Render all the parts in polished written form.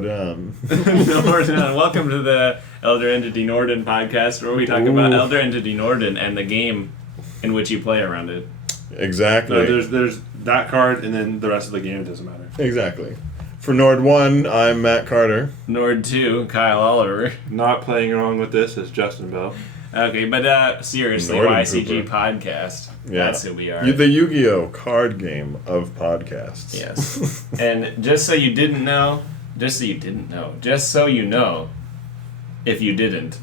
Norden. Norden. Welcome to the Elder Entity Norden podcast, where we talk about Elder Entity Norden and the game in which you play around it. Exactly. No, there's that card, and then the rest of the game doesn't matter. Exactly. For Nord 1, I'm Matt Carter. Nord 2, Kyle Oliver. Not playing along with this is Justen Bell. Okay, but seriously, Norden YCG Cooper. Podcast. Yeah. That's who we are. The Yu-Gi-Oh! Card game of podcasts. Yes. And just so you know, if you didn't,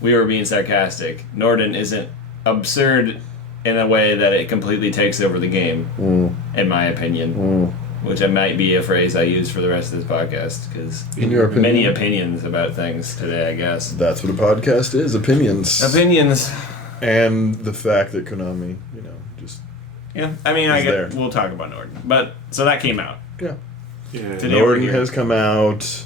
we were being sarcastic. Norden isn't absurd in a way that it completely takes over the game, in my opinion. Which might be a phrase I use for the rest of this podcast, because many opinions about things today, I guess. That's what a podcast is, opinions. Opinions. And the fact that Konami, just... Yeah, I mean, we'll talk about Norden. But, so that came out. Yeah. Today Norden has come out.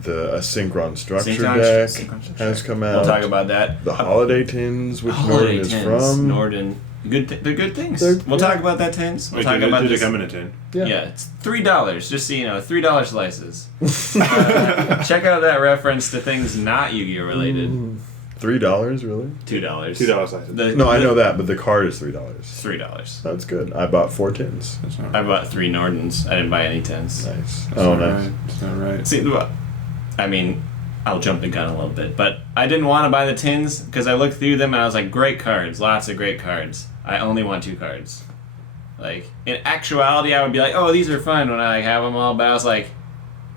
The Synchron structure deck has come out. We'll talk about that. The holiday tins, which Norden is from. Norden. They're good things. We'll talk about that tins. We'll talk about did this. it come in a tin? Yeah, it's $3. Just so you know, $3 slices. Check out that reference to things not Yu-Gi-Oh related. $3, really? $2. $2 slices. I know that, but the card is $3. $3. That's good. I bought 4 tins. That's not I right. bought 3 Nordens. I didn't buy any tins. Nice. That's Oh, not nice. right. That's not right. See, I mean, I'll jump the gun a little bit, but I didn't want to buy the tins because I looked through them and I was like, great cards, lots of great cards. I only want 2 cards. Like, in actuality, I would be like, oh, these are fun when I have them all, but I was like,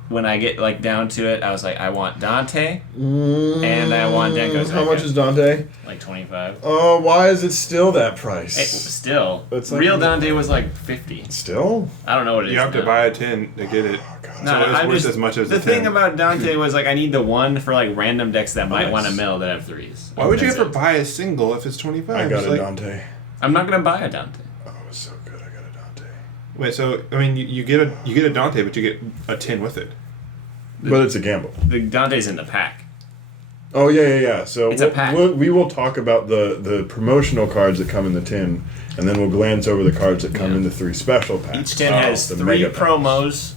when I get like down to it, I was like, I want Dante and I want Denko. How much is Dante? Like 25. Oh, why is it still that price? Hey, still, It's like- real Dante was like 50. Still? I don't know what it is. You have to now. buy a tin to get it. Oh, God. No, So it's I worth just, as much as the a thing 10. about Dante was like I need the one for like random decks that might Nice. want a mill that have 3s. Why would you That's ever it. buy a single if it's 25? I got It's a like- Dante. I'm not gonna buy a Dante. Oh, it was so good. I got a Dante. Wait, so I mean, you get a Dante, but you get a tin with it. But it's a gamble. The Dante's in the pack. Oh, yeah. So It's a pack. we will talk about the promotional cards that come in the tin, and then we'll glance over the cards that come in the 3 special packs. Each tin has The 3 mega packs. promos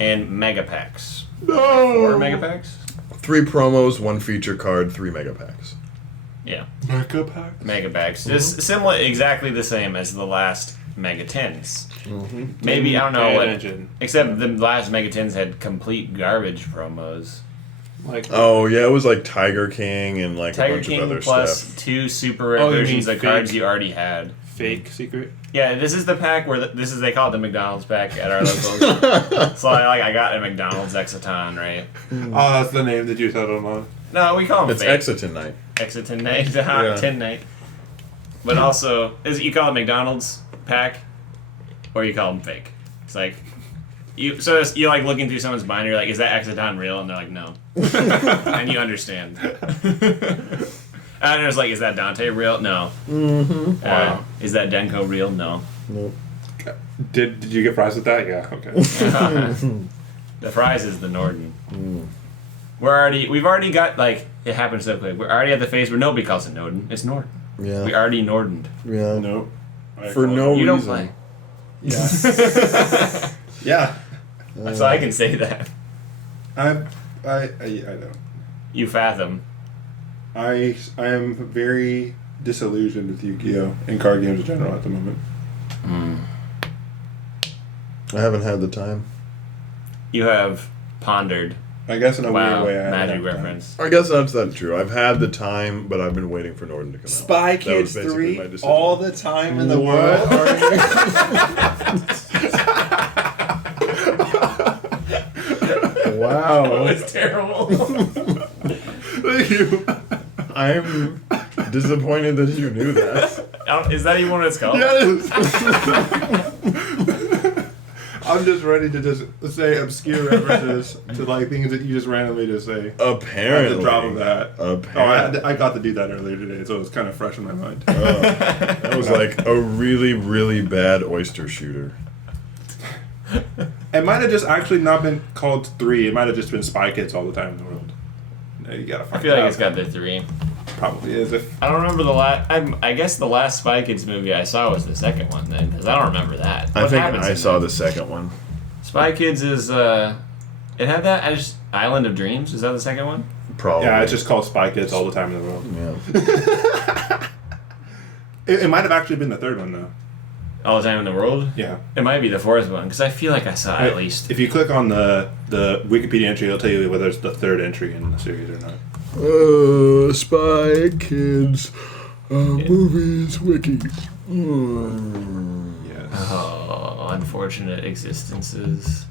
and mega packs. No! 4 mega packs? 3 promos, 1 feature card, 3 mega packs. Yeah, Mega pack. mega packs. Just similar, exactly the same as the last mega tins. Maybe I don't know what. Engine. Except the last mega tins had complete garbage promos. Like Oh, yeah, it was like Tiger King and like a Tiger bunch King of other plus stuff. 2 super rare Oh, you versions mean of cards fake? you already had. fake secret. Yeah, this is the pack where they call it the McDonald's pack at our locals. So I got a McDonald's Exciton, right? Oh, that's the name that you settled on. No, we call them It's fake. Exiton Night. Exiton night, Yeah. tin night. But also, you call it McDonald's pack, or you call them fake. It's like you're like looking through someone's binder, you're like, is that Exiton real? And they're like, no. And you understand. And it's like, is that Dante real? No. Wow. Is that Denko real? No. Nope. Did you get fries with that? Yeah. Okay. The prize is the Norden. We've already got, like, it happened so quick. We're already at the phase where nobody calls it Norden. It's Norden. Yeah. We already Nordened. Yeah. Nope. For no You don't reason. play. Yeah. Yeah. So I can say that. I know. You fathom. I am very disillusioned with Yu-Gi-Oh! And card games in general at the moment. I haven't had the time. You have pondered. I guess in a Wow, weird way. I magic have reference. I guess that's not true. I've had the time, but I've been waiting for Norden to come out. Spy That was Kids basically 3 my decision. all the time in the What world. are you- Wow. That was terrible. Thank you. I'm disappointed that you knew that. Is that even what it's called? Yes. I'm just ready to just say obscure references to like things that you just randomly just say. Apparently. At the drop of that. Apparently. I got to do that earlier today, so it was kind of fresh in my mind. That was like a really, really bad oyster shooter. It might have just actually not been called 3. It might have just been Spy Kids all the time in the world. No, you gotta I find feel it like out. it's got the 3. Probably is. If I don't remember the last. I guess the last Spy Kids movie I saw was the second one then, because I don't remember that. I What think happens I in saw that? the second one. Spy Kids is It had that as Island of Dreams. Is that the second one? Probably. Yeah, it's just called Spy Kids all the time in the world. Yeah. It might have actually been the third one though. All the time in the world. Yeah. It might be the fourth one because I feel like I saw at least. If you click on the Wikipedia entry, it'll tell you whether it's the third entry in the series or not. Spy Kids, movies, wiki. Yes. Oh, unfortunate existences.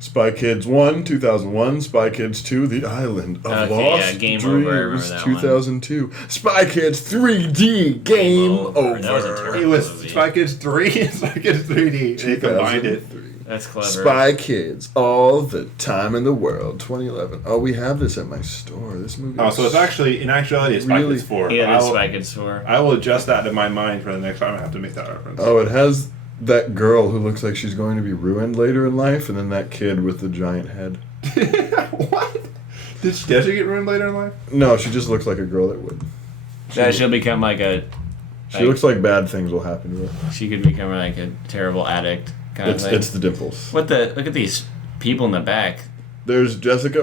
Spy Kids 1, 2001. Spy Kids 2, The Island of Okay, Lost yeah, Game Over, I remember Dreams, that one. 2002. Spy Kids 3D, Game Over. That was a terrible It was movie. Spy Kids 3 and Spy Kids 3D. They combined it. 2003. That's clever. Spy Kids, all the time in the world, 2011. Oh, we have this at my store. This movie. Oh, so it's actually, in actuality, it's Spy Really? Kids 4. Yeah, I that's will- Spy Kids 4. I will adjust that to my mind for the next time I have to make that reference. Oh, it has that girl who looks like she's going to be ruined later in life, and then that kid with the giant head. What? Does she get ruined later in life? No, she just looks like a girl that would. That she'll become like a. She looks like bad things will happen to her. She could become like a terrible addict kind of thing. It's the dimples. What the? Look at these people in the back. There's Jessica.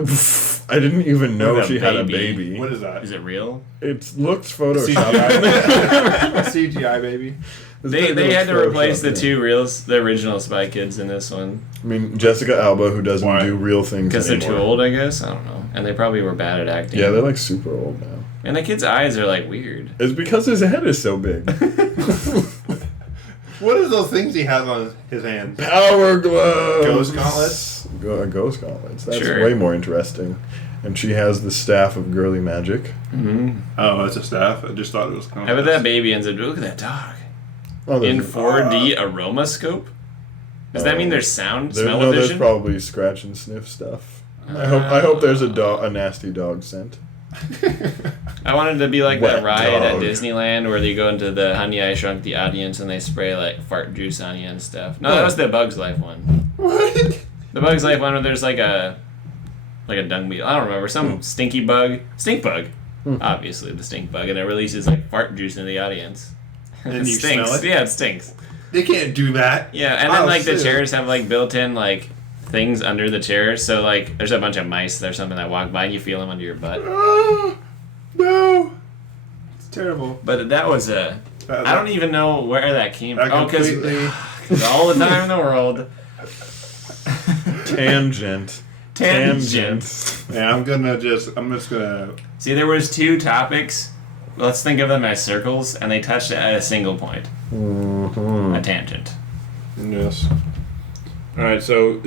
I didn't even know With a she had a baby. baby. What is that? Is it real? It looks photoshopped. CGI. CGI baby. They had to replace the two the original Spy Kids in this one I mean, Jessica Alba, who doesn't Why? do real things because they're anymore. too old, I guess. I don't know, and they probably were bad at acting. Yeah, they're like super old now. And the kid's eyes are like weird. It's because his head is so big. What are those things he has on his hands? Power gloves. Ghost gauntlets? Ghost gauntlets. That's Sure. way more interesting. And she has the staff of girly magic. Mm-hmm. Oh, it's a staff? I just thought it was How about that baby ends up? Look at that dog Oh, in there's- 4D aroma scope. Does that mean there's sound, smell there's vision? probably scratch and sniff stuff. I hope there's a nasty dog scent. I wanted to be like Wet that ride at dog. Disneyland where you go into the Honey I Shrunk the Audience and they spray like fart juice on you and stuff. No, that was the Bugs Life one. What? The Bugs Life one where there's like a dung beetle. I don't remember, some stinky bug, stink bug. Obviously the stink bug, and it releases like fart juice into the audience. And It you stinks. smell it? Yeah, it stinks. They can't do that. Yeah, and then Oh, like the shit. chairs have like built-in like things under the chairs, so like there's a bunch of mice or something that walk by and you feel them under your butt. Oh, no. It's terrible. But that was a. I don't even know where that came from. I Oh, because completely- all the time in the world. Tangent. Tangent. Yeah, I'm just gonna. See, there was two topics. Let's think of them as circles, and they touched at a single point. A tangent. Yes. All right, so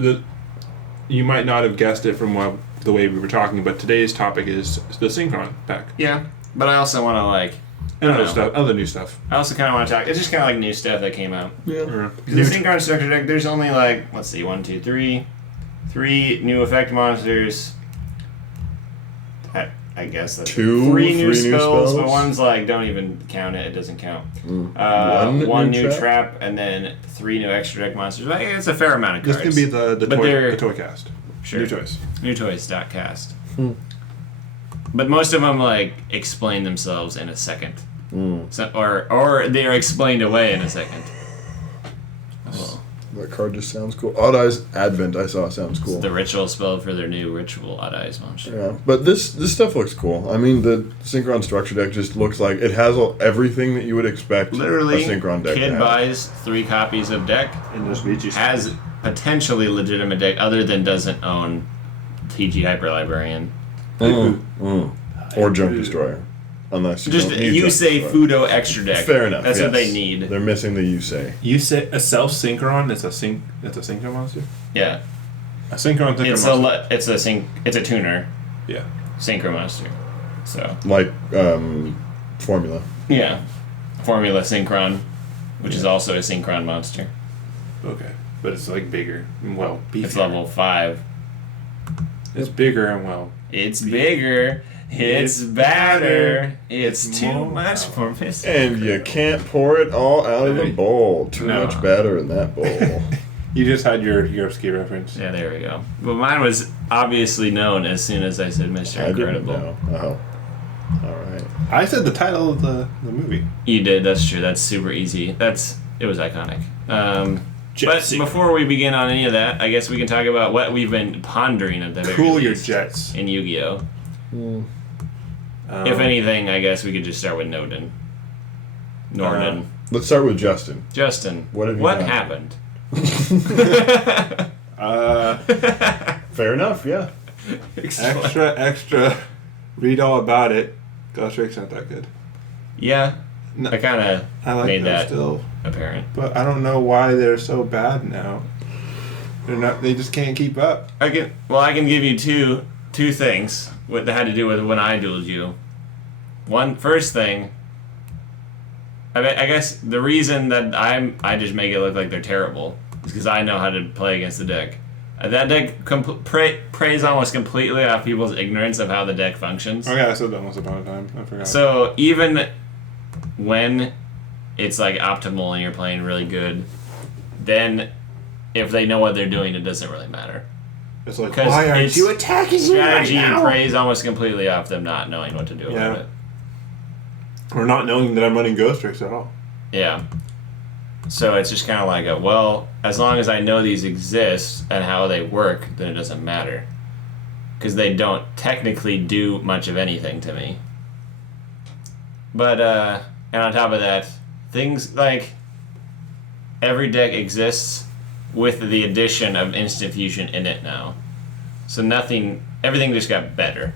you might not have guessed it from the way we were talking, but today's topic is the Synchron pack Yeah, but I also want to like. and I other don't know. stuff, other new stuff. I also kind of want to talk. It's just kind of like new stuff that came out. Yeah. Because the Synchron structure deck, there's only like, let's see, 1, 2, 3. 3 new effect monsters. I guess that's Three new new spells, but spells? one's like, don't even count it, it doesn't count. One One new new trap, and then 3 new extra deck monsters. Like, it's a fair amount of This cards. can be the But they're- toy cast. Sure. New toys. New toys.cast. But most of them like explain themselves in a second. So, or they are explained away in a second. Well, That card just sounds cool. Odd Eyes Advent I saw sounds cool. the ritual spell for their new ritual Odd Eyes monster. Yeah, but this stuff looks cool. I mean, the Synchron structure deck just looks like it has everything that you would expect Literally, a Synchron deck to kid have. buys 3 copies of deck, And those beaches. has potentially legitimate deck other than doesn't own TG Hyper Librarian. Or Jump Destroyer. Unless you Just don't need you Jump say Destroyer. Fudo extra deck. Fair enough. That's what yes. they need. They're missing the Yusei. You say a self synchron. It's a synchron monster. Yeah, A synchron synchron it's monster. it's a tuner Yeah. synchro monster. So Like Formula. yeah, Formula Synchron, which is also a Synchron monster. Okay, but it's like bigger and well beefier. It's level 5. It's bigger and well. It's bigger. It's badder. It's too more much for me. And you can't pour it all out of the bowl. Too No. much batter in that bowl. You just had your ski reference. Yeah, there we go. But mine was obviously known as soon as I said Mr. I didn't Incredible. know. Oh. Alright. I said the title of the movie. You did, that's true. That's super easy. It was iconic. But before we begin on any of that, I guess we can talk about what we've been pondering at the very Cool your least jets. in Yu-Gi-Oh. If anything, I guess we could just start with Norden. Let's start with Justen. Justen, What have you what done? happened? Fair enough, yeah. Extra. Read all about it. Ghost Trick's not that good. Yeah, No, I kind of I like made them that still, apparent. but I don't know why they're so bad now. They're not. They just can't keep up. I can give you two things that had to do with when I dueled you. First thing, I guess the reason that I just make it look like they're terrible is because I know how to play against the deck. That deck preys almost completely off people's ignorance of how the deck functions. Oh yeah, I said that once upon a time. I forgot. So even when it's like optimal and you're playing really good, then if they know what they're doing, it doesn't really matter. It's like, 'Cause why aren't it's you attacking me right Strategy now? preys almost completely off them not knowing what to do Yeah. about it. Or not knowing that I'm running Ghost Tricks at all. Yeah. So it's just kind of like as long as I know these exist and how they work, then it doesn't matter. Because they don't technically do much of anything to me. But, and on top of that, things like every deck exists with the addition of instant fusion in it now. So everything just got better.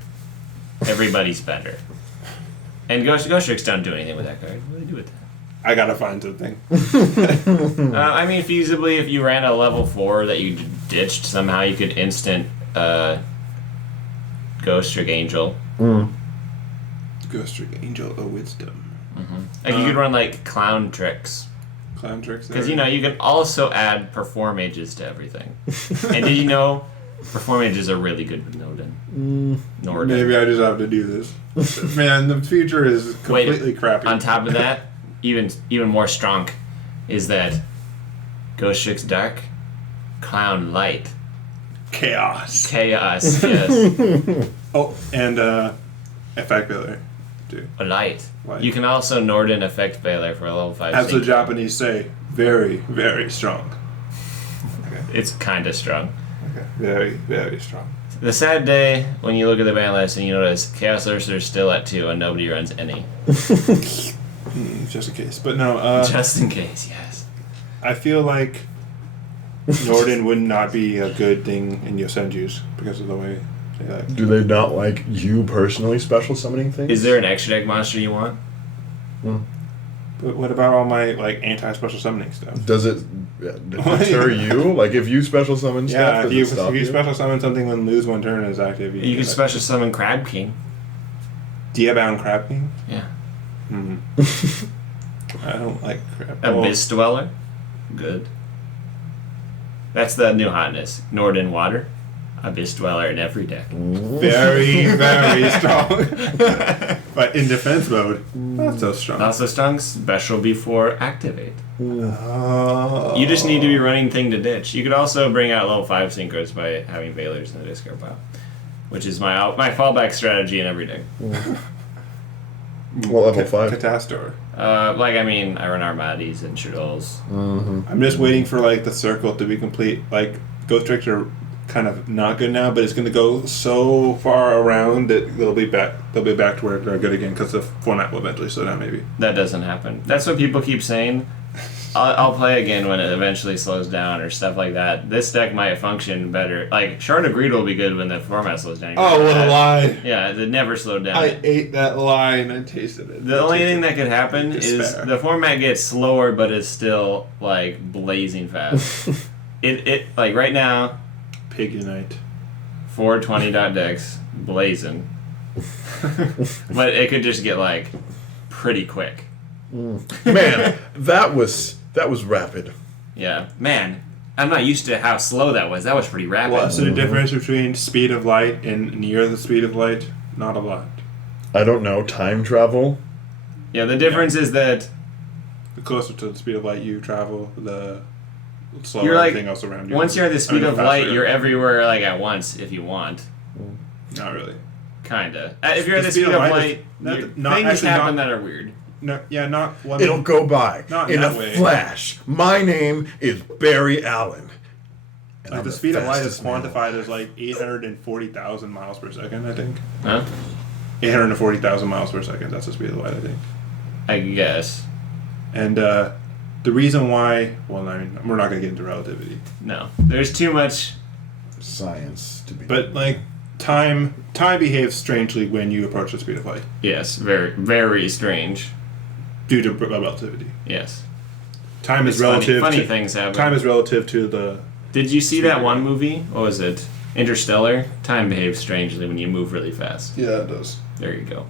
Everybody's better. And Ghost Tricks don't do anything with that card. What do they do with that? I gotta find something. I mean, feasibly, if you ran a level 4 that you ditched, somehow you could instant Ghost Trick Angel. Ghost Trick Angel of Wisdom. Like, you could run, like, Clown Tricks. Clown Tricks. Because, you can also add Perform Mages to everything. And did you know Perform Mages are really good with Norden? Maybe I just have to do this. Man, the future is completely crappy. On top of that, even more strong is that Ghost Trick's Dark, Clown Light. Chaos. Yes. Oh, and Effect Builder, too. A light. Light. You can also Norden Effect Veiler for a level 5. As the Synchron. Japanese say, very, very strong. Okay. It's kind of strong. Okay. Very, very strong. The sad day when you look at the ban list and you notice Chaos Ursa's still at 2 and nobody runs any. Just in case. But no, Just in case, yes. I feel like Norden would not be a good thing in Yosenju's because of the way they like. Do they not like you personally special summoning things? Is there an extra deck monster you want? But what about all my anti-special summoning stuff? Does it deter you? Like if you special summon stuff, Yeah, does if it stop you special summon something and lose one turn is active, You can special summon Crab King. Diabound Crab King? Yeah. I don't like crab. Abyss Dweller. Good. That's the new hotness. Norden Water. Abyss Dweller in every deck. Very, very strong. But in defense mode, not so strong. Not so strong. Special before activate. Oh. You just need to be running thing to ditch. You could also bring out level 5 synchros by having Veilers in the discard pile, which is my fallback strategy in every deck. What level 5? Catastor. I run Armadis and Shadows. I'm just waiting for the circle to be complete. Ghost Tricks are kind of not good now, but it's going to go so far around that they'll be back to where they're good again because the format will eventually slow down. Maybe That doesn't happen. That's what people keep saying. I'll play again when it eventually slows down or stuff like that. This deck might function better. Like, Shard of Greed will be good when the format slows down. Oh, what a lie! Yeah, it never slowed down. I ate that lie and I tasted it. The only thing that could happen is Despair. the format gets slower, but is still blazing fast. it right now, Pig Unite. 420 decks blazing, but it could just get pretty quick. Man, that was rapid. Yeah, man, I'm not used to how slow that was. That was pretty rapid. What's the difference between speed of light and near the speed of light? Not a lot. I don't know. Time travel. Yeah, the difference is that The closer to the speed of light you travel, the slower you're everything else around you. once you're at the speed of faster light, you're everywhere at once if you want. Not really. Kinda. If you're at The the speed speed of of light is light, not things actually happen not- that are weird. No, yeah, not one. It'll go by Not in that a way. flash. My name is Barry Allen. And Like I'm the speed of light is fastest man quantified as like 840,000 miles per second, I think. Huh? 840,000 miles per second. That's the speed of light, I think. I guess. And the reason why, well, I mean, we're not going to get into relativity, No. There's too much. science to be. but like time behaves strangely when you approach the speed of light Yes, very, very strange. due to relativity. Yes. Time is It's funny- relative. funny to, things happen. Time is relative to the. Did you see Speed that of one light. movie? What was it? Interstellar? Time behaves strangely when you move really fast. yeah, it does. There you go.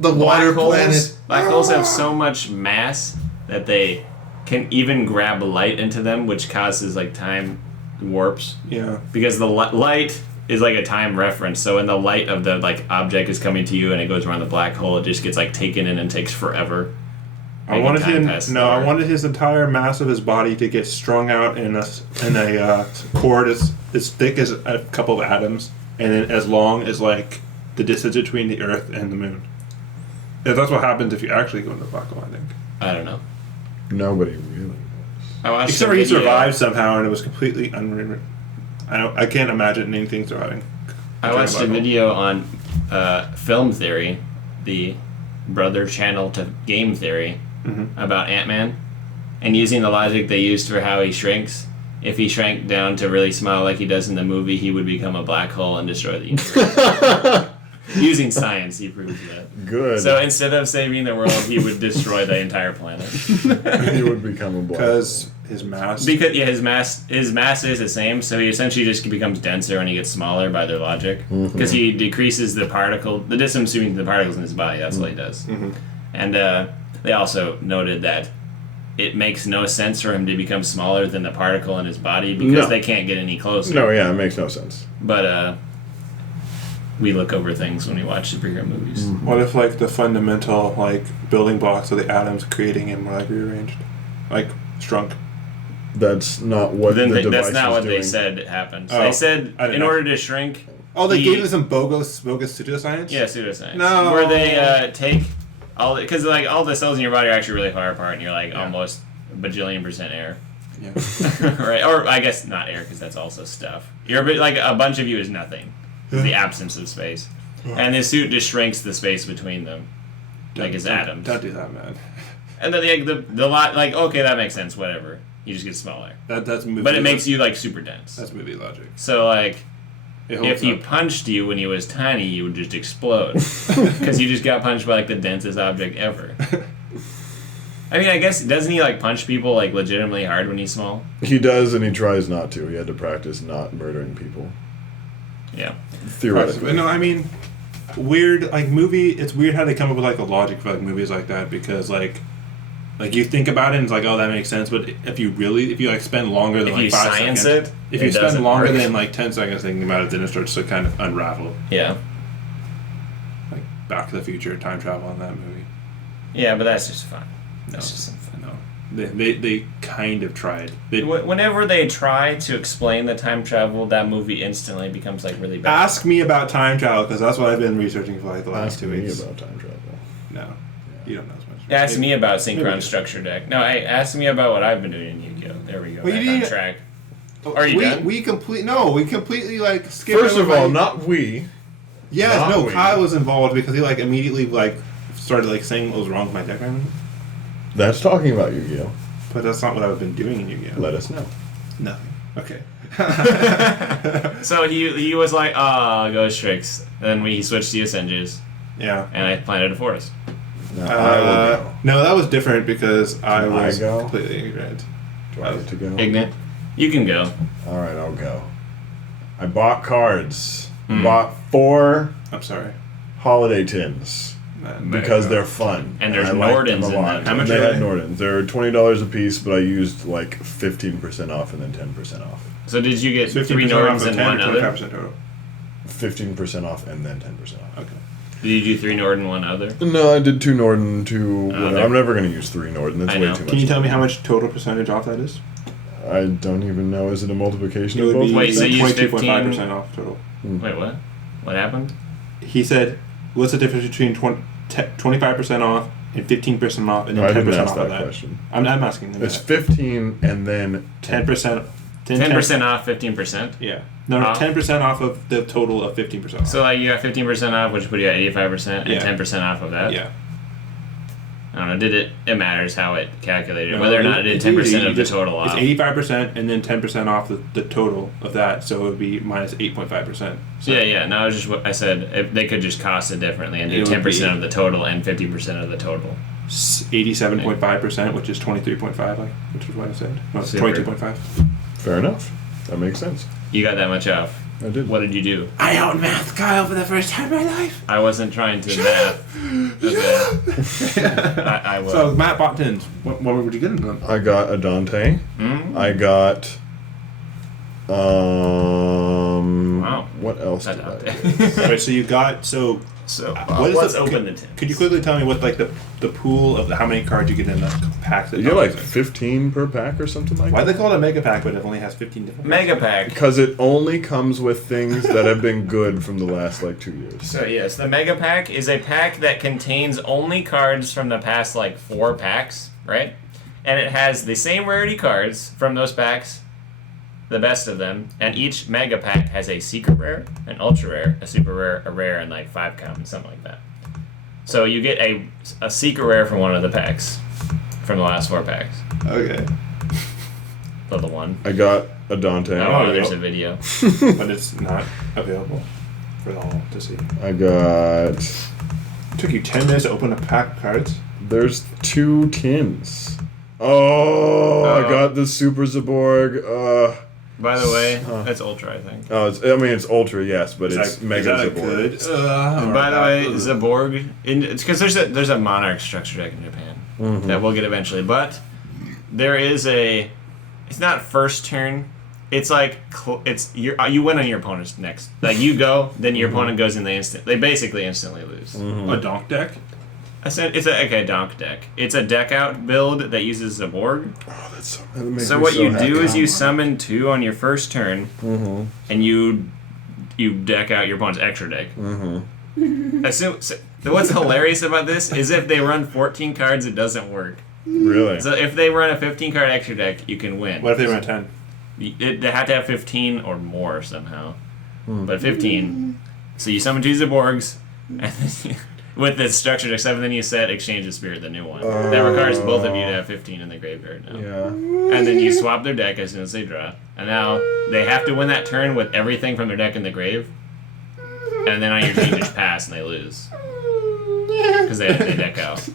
The water planet. Black holes have so much mass that they can even grab light into them, which causes like time warps. Yeah. Because the light is like a time reference. So when the light of the like object is coming to you and it goes around the black hole, it just gets like taken in and takes forever. I wanted Making him. time pass No, I slower. wanted his entire mass of his body to get strung out in a cord as thick as a couple of atoms, and then as long as like the distance between the Earth and the Moon. Yeah, that's what happens if you actually go into the black hole, I think. I don't know. Nobody really knows. I watched Except a for he video- survived somehow, and it was completely unreal. I can't imagine anything surviving. I watched a video on film theory, the brother channel to game theory, about Ant-Man, and using the logic they used for how he shrinks. If he shrank down to really small like he does in the movie, he would become a black hole and destroy the universe. Using science, he proves that. Good. So instead of saving the world, he would destroy the entire planet. he would become a black. Because his mass. Because yeah, his mass is the same, so he essentially just becomes denser when he gets smaller by their logic. Because he decreases the distance between the particles in his body. That's what he does. And they also noted that it makes no sense for him to become smaller than the particle in his body because No. they can't get any closer. No, yeah, it makes no sense. But we look over things when we watch superhero movies. What if like the fundamental like building blocks of the atoms creating him were like rearranged, like shrunk? That's not what Then the device that's not is what doing. they said happens. Oh, They said I didn't in know. order to shrink. Oh, they he- gave him some bogus pseudoscience. Yeah, pseudoscience. No. Where they take all because like all the cells in your body are actually really far apart, and you're like almost a bajillion% air. Yeah. Right, or I guess not air because that's also stuff. You're a bit, like a bunch of you is nothing. It's the absence of space, and the suit just shrinks the space between them, like his atoms. Don't do that, man. And then the lot like okay that makes sense whatever. You just get smaller, That's movie. but it makes you like super dense. That's movie logic. So like It holds if he up. punched you when he was tiny, you would just explode because you just got punched by like the densest object ever. I mean, I guess doesn't he like punch people like legitimately hard when he's small? He does, and he tries not to. He had to practice not murdering people. Yeah. Theoretically. No, I mean, weird like movie. It's weird how they come up with like a logic for like movies like that because like you think about it and it's like oh that makes sense, but if you like spend longer than If like you 5 science seconds, it, if it you spend doesn't longer work. than like 10 seconds thinking about it, then it starts to kind of unravel. Yeah. Like Back to the Future, time travel in that movie. Yeah, but that's just fun. No, That's just some fun. no. They kind of tried. Whenever they try to explain the time travel, that movie instantly becomes like really bad. Ask me about time travel because that's what I've been researching for like the last Ask 2 me weeks. about time travel. No, you don't know as much. Ask me about Maybe. Synchron structure deck. No, ask me about what I've been doing in Yugioh. There we go. Well, you Back on didn't- track. Are you done? We completely like skipped. First of all, everybody. not we. Yes, not no. we. Kyle was involved because he like immediately like started like saying what was wrong with my deck, right? That's talking about Yu-Gi-Oh. But that's not what I've been doing in Yu-Gi-Oh. Let us know. Nothing. Okay. So he was like, Ghost Tricks. Then he switched to Ascenges, Yeah. and I planted a forest. Now I will go. No, that was different because I Can I was go? completely ignorant. Do I get to go? Ignite. You can go. All right, I'll go. I bought cards. Bought 4 I'm sorry. holiday tins because they're fun. And there's I like Nordens them a in lot. them. How much they are had they? Nordens. They're $20 a piece, but I used like 15% off and then 10% off. So did you get 15% 3 off Nordens of and 10 one or other? 25% total. 15% off and then 10% off. Okay. Did you do 3 Norden, one other? No, I did 2 Norden, 2. there- I'm never going to use 3 Norden. That's I way know. too much. Can you tell me how much total percentage off that is? I don't even know. Is it a multiplication It of would both? be Wait, so you used 22.5% off total. Wait, what? What happened? He said, what's the difference between 25% off and 15% off, and No, then I didn't 10% ask off of that that. question. I'm asking them It's that. 15 and then 10%. 10% off, 15%. Yeah. No, Off. 10% off of the total of 15% off. So like you got 15% off, which put you at 85%, and Yeah. 10% off of that. yeah. I don't know. It matters how it calculated No, whether or not it did it's 10% easy. of the Just- total off. It's 85% and then 10% off the total of that, so it would be minus 8.5%. So Yeah. No, I was just what I said. If they could just cost it differently and It do would 10% be- of the total and 50% of the total. 87.5%, which is 23.5, like, which is what I said. No, it's Super. 22.5. fair enough. That makes sense. You got that much off. I did. What did you do? I outmathed Kyle for the first time in my life. I wasn't trying to math. Okay. I was. So Matt bought tins. What would you get in them? I got a Dante. I got. Wow. What else I did doubt I it. get? Alright, so you got So what is let's the- open the tin. Could you quickly tell me what like the pool of how many cards you get in the pack? You get like 15 per pack or something like Why that. they call it a mega pack, but it only has 15 different. Mega pack. Because it only comes with things that have been good from the last like 2 years. So yes, the Mega Pack is a pack that contains only cards from the past like 4 packs, right? And it has the same rarity cards from those packs, the best of them, and each Mega Pack has a secret rare, an ultra rare, a super rare, a rare, and like 5 common, something like that. So you get a secret rare from one of the packs, from the last 4 packs. Okay, Level 1. I got a Dante. Oh, there's a video. but it's not available for all to see. I got. It took you 10 minutes to open a pack of cards. There's 2 tins. Oh, I got the Super Zaborg. By the way, that's Ultra, I think. It's Ultra, yes, but it's Is Mega that Zaborg. good? And by the way, Zaborg, it's because there's a Monarch structure deck in Japan that we'll get eventually, but there is it's not first turn. It's like you win on your opponent's next. Like you go, then your opponent goes in. They basically instantly lose. A donk deck. I said it's a donk deck. It's a deck out build that uses Zaborg. Oh, that makes So me what you happy. do is you summon 2 on your first turn, and you deck out your opponent's extra deck. What's hilarious about this is if they run 14 cards, it doesn't work. Really? So if they run a 15 card extra deck, you can win. What if they run 10? They have to have 15 or more somehow. But 15. So you summon 2 Zaborgs, and then with this structure deck 7, then you set Exchange of Spirit, the new one. That requires both of you to have 15 in the graveyard now. Yeah. And then you swap their deck as soon as they draw. And now they have to win that turn with everything from their deck in the grave. And then on your turn you just pass and they lose. Because they deck out.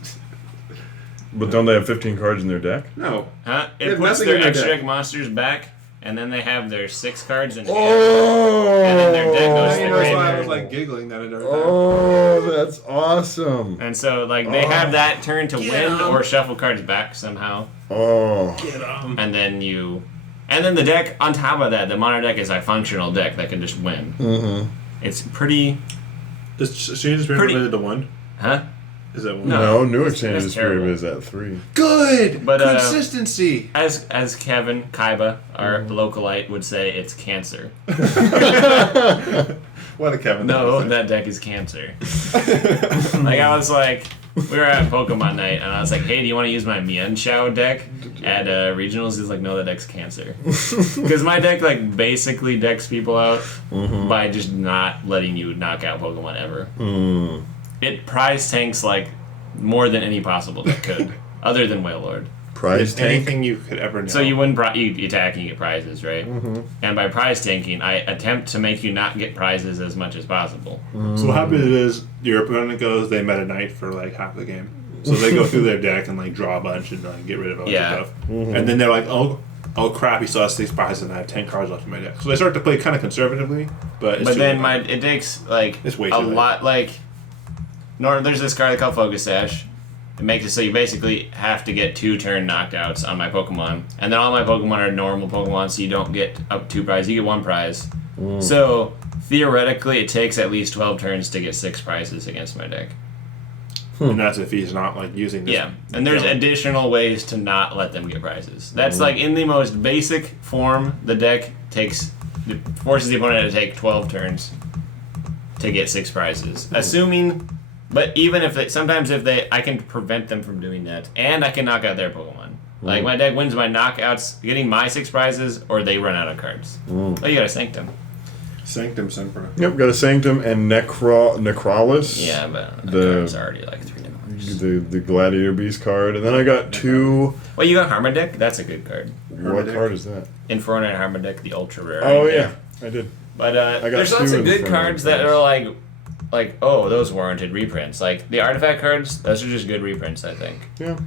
But don't they have 15 cards in their deck? No. Huh? They It have puts nothing their in their extra deck. deck monsters back, and then they have their 6 cards in hand. Oh! And then their deck goes to the That's why I graveyard. was like giggling that I never Oh, that's awesome. And so, like, they have that turn to win or shuffle cards back somehow. Oh. And then the deck, on top of that, the mono deck is a functional deck that can just win. Mm-hmm. It's pretty... Does Exchange of Spirit Pretty- limited to 1? Huh? Is that 1? No. No, New Exchange that's of Spirit terrible. is at 3. Good! But, Consistency! As Kevin Kaiba, our localite, would say, it's cancer. What a Kevin. No, that deck is cancer. Like, I was like... We were at Pokemon night, and I was like, hey, do you want to use my Mienshao deck at regionals? He's like, no, that deck's cancer. Because my deck, like, basically decks people out by just not letting you knock out Pokemon ever. It prize tanks, like, more than any possible deck could, other than Wailord. Prize tank. Anything you could ever know. So you win, you attack and you get prizes, right? And by prize tanking, I attempt to make you not get prizes as much as possible. So what happens is your opponent goes, they meta knight for like half the game. So they go through their deck and like draw a bunch and like get rid of a bunch of stuff. And then they're like, oh crap, he still has 6 prizes and I have 10 cards left in my deck. So they start to play kind of conservatively, but it's But too then late. it takes like It's way a too late. lot. Like, there's this card called Focus Sash. It makes it so you basically have to get 2 turn knockouts on my Pokemon, and then all my Pokemon are normal Pokemon, so you don't get up 2 prizes. You get 1 prize. So theoretically, it takes at least 12 turns to get 6 prizes against my deck. And that's if he's not like using this. Yeah, and there's additional ways to not let them get prizes. That's like in the most basic form. The deck forces the opponent to take 12 turns to get 6 prizes, assuming But even if sometimes if I can prevent them from doing that, and I can knock out their Pokemon. Like my deck wins by knockouts, getting my 6 prizes, or they run out of cards. Oh, you got a Sanctum. Sanctum Sempra. Yep, got a Sanctum and Necrolis. Yeah, but the card's already like $3. The Gladiator Beast card, and then I got 2. Well, you got Harmadic? That's a good card. What card is that? Inferno and Harmadic, the ultra rare. Oh yeah, I did. But I got there's lots 2 of good Inferno cards that are like oh, those warranted reprints. Like the artifact cards, those are just good reprints, I think. Yeah.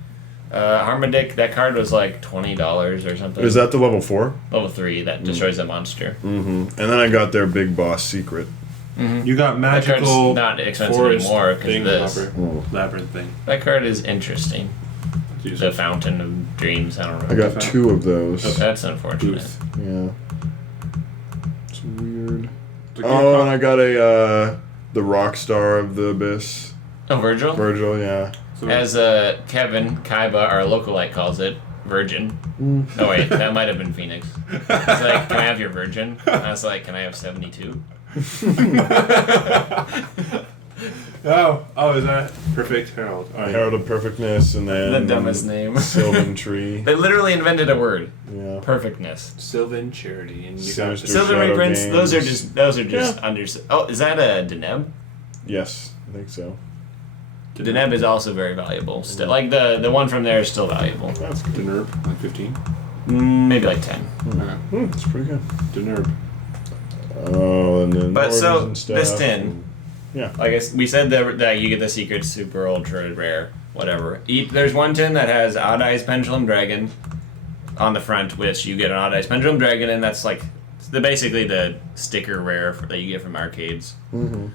Harmadic, that card was like $20 or something. Is that the level 4? Level 3 that destroys a monster? Mm-hmm. And then I got their Big Boss Secret. You got magical not expensive forest anymore because thing, of this. Labyrinth thing. That card is interesting. The Fountain of Dreams. I don't know. I got 2 of those. That's unfortunate. Booth. Yeah. It's weird. Oh, and I got a the Rockstar of the Abyss. Oh, Virgil? Virgil, yeah. So As Kevin Kaiba, our localite, calls it, Virgin. Oh wait, that might have been Phoenix. He's like, can I have your Virgin? I was like, can I have 72? is that Perfect Herald? All right. Herald of Perfectness, and then The dumbest name. Sylvan Tree. They literally invented a word. Yeah. Perfectness. Sylvan Charity, and you got Sinister Silver Shadow reprints, Games. those are just under. Oh, is that a Deneb? Yes, I think so. Deneb is also very valuable. Still, like the one from there is still valuable. That's good. Denurb, like 15. Maybe like 10. That's pretty good. Denurb. Oh, and then But orders so and stuff, this tin, and- yeah. I guess we said that you get the secret super ultra rare whatever. There's one tin that has Odd Eyes Pendulum Dragon on the front, which you get an Odd Eyes Pendulum Dragon, and that's like basically the sticker rare that you get from arcades. Mm-hmm.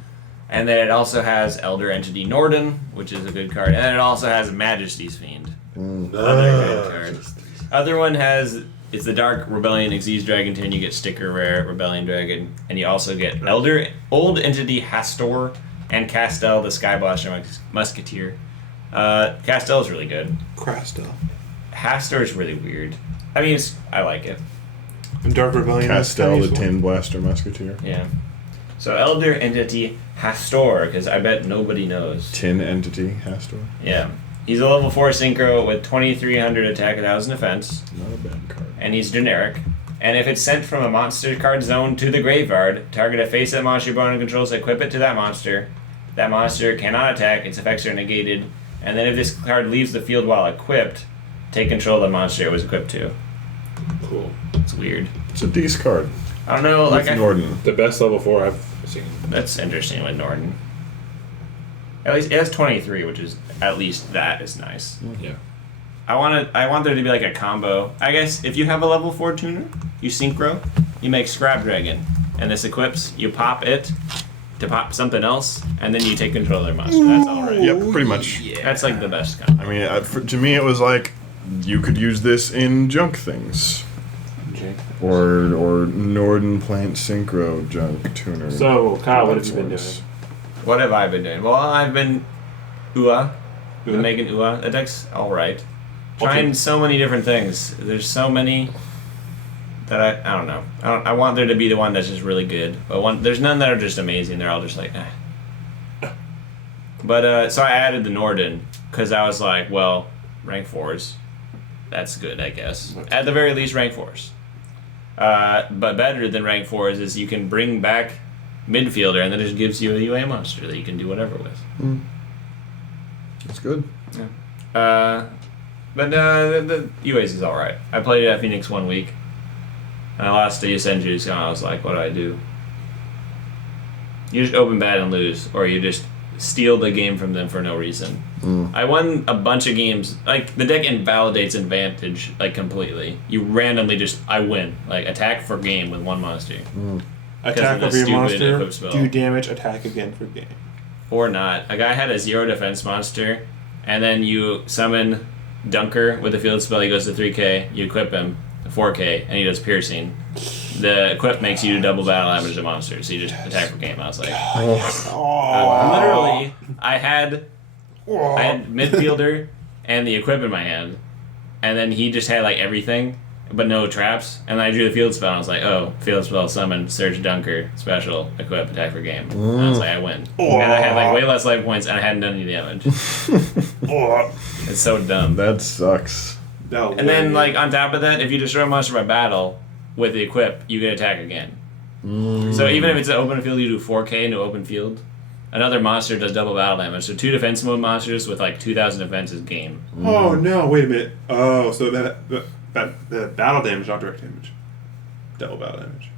And then it also has Elder Entity Norden, which is a good card, and then it also has Majesty's Fiend. Another good card. Other one it's the Dark Rebellion Xyz Dragon tin. You get sticker rare Rebellion Dragon, and you also get Old Entity Hastor and Castel the Skyblaster Musketeer. Castel is really good. Crastel. Hastor is really weird. I mean, I like it. And Dark Rebellion. Castel, the Tin. Tin Blaster Musketeer. Yeah. So Elder Entity Hastor, because I bet nobody knows. Tin Entity, Hastor. Yeah. He's a level 4 synchro with 2300 attack, 1000 defense. Not a bad card. And he's generic. And if it's sent from a monster card zone to the graveyard, target a face-up monster your opponent controls, equip it to that monster. That monster cannot attack, its effects are negated. And then if this card leaves the field while equipped, take control of the monster it was equipped to. Cool. It's weird. It's a decent card. I don't know, like With Norden. The best level 4 I've seen. That's interesting with Norden. At least it has 23, which is at least that is nice. Yeah. I want there to be like a combo. I guess if you have a level 4 tuner, you synchro, you make Scrap Dragon, and this equips, you pop it to pop something else, and then you take control of their monster. That's already. Yep, pretty much. Yeah. That's like the best combo. I mean, to me, it was like you could use this in junk things. Or Norden Plant Synchro junk tuner. So, Kyle, what have you been doing? What have I been doing? Well, I've been Been making That deck's alright. Trying so many different things. There's so many that I don't know. I want there to be the one that's just really good. But there's none that are just amazing. They're all just like, eh. But, so I added the Norden, because I was like, well, rank 4s. That's good, I guess. At the very least, rank 4s. But better than rank 4s is you can bring back midfielder, and then it just gives you a UA monster that you can do whatever with. That's good. Yeah. But the UAs is alright. I played it at Phoenix 1 week, and I lost to Yusenju, and I was like, what do I do? You just open bad and lose, or you just steal the game from them for no reason. I won a bunch of games. Like, the deck invalidates advantage, like, completely. You randomly I win. Like, attack for game with one monster. Attack of over a your stupid equip monster, spell. do damage, attack again for game. Or not. A guy had a 0 defense monster, and then you summon Dunker with a field spell, he goes to 3k, you equip him to 4k, and he does piercing. The equip makes you double battle damage the monster, so you just attack for game. I was like, literally, I had midfielder and the equip in my hand, and then he just had like everything, but no traps. And then I drew the field spell, and I was like, oh, field spell, summon, Surge Dunker, special, equip, attack for game. And I was like, I win. And I had like way less life points, and I hadn't done any damage. It's so dumb. That sucks. No And then, like, on top of that, if you destroy a monster by battle with the equip, you can attack again. So even if it's an open field, you do 4k into open field. Another monster does double battle damage. So 2 defense mode monsters with like 2,000 defense is game. Oh no! Wait a minute. Oh, so the battle damage, not direct damage. Double battle damage.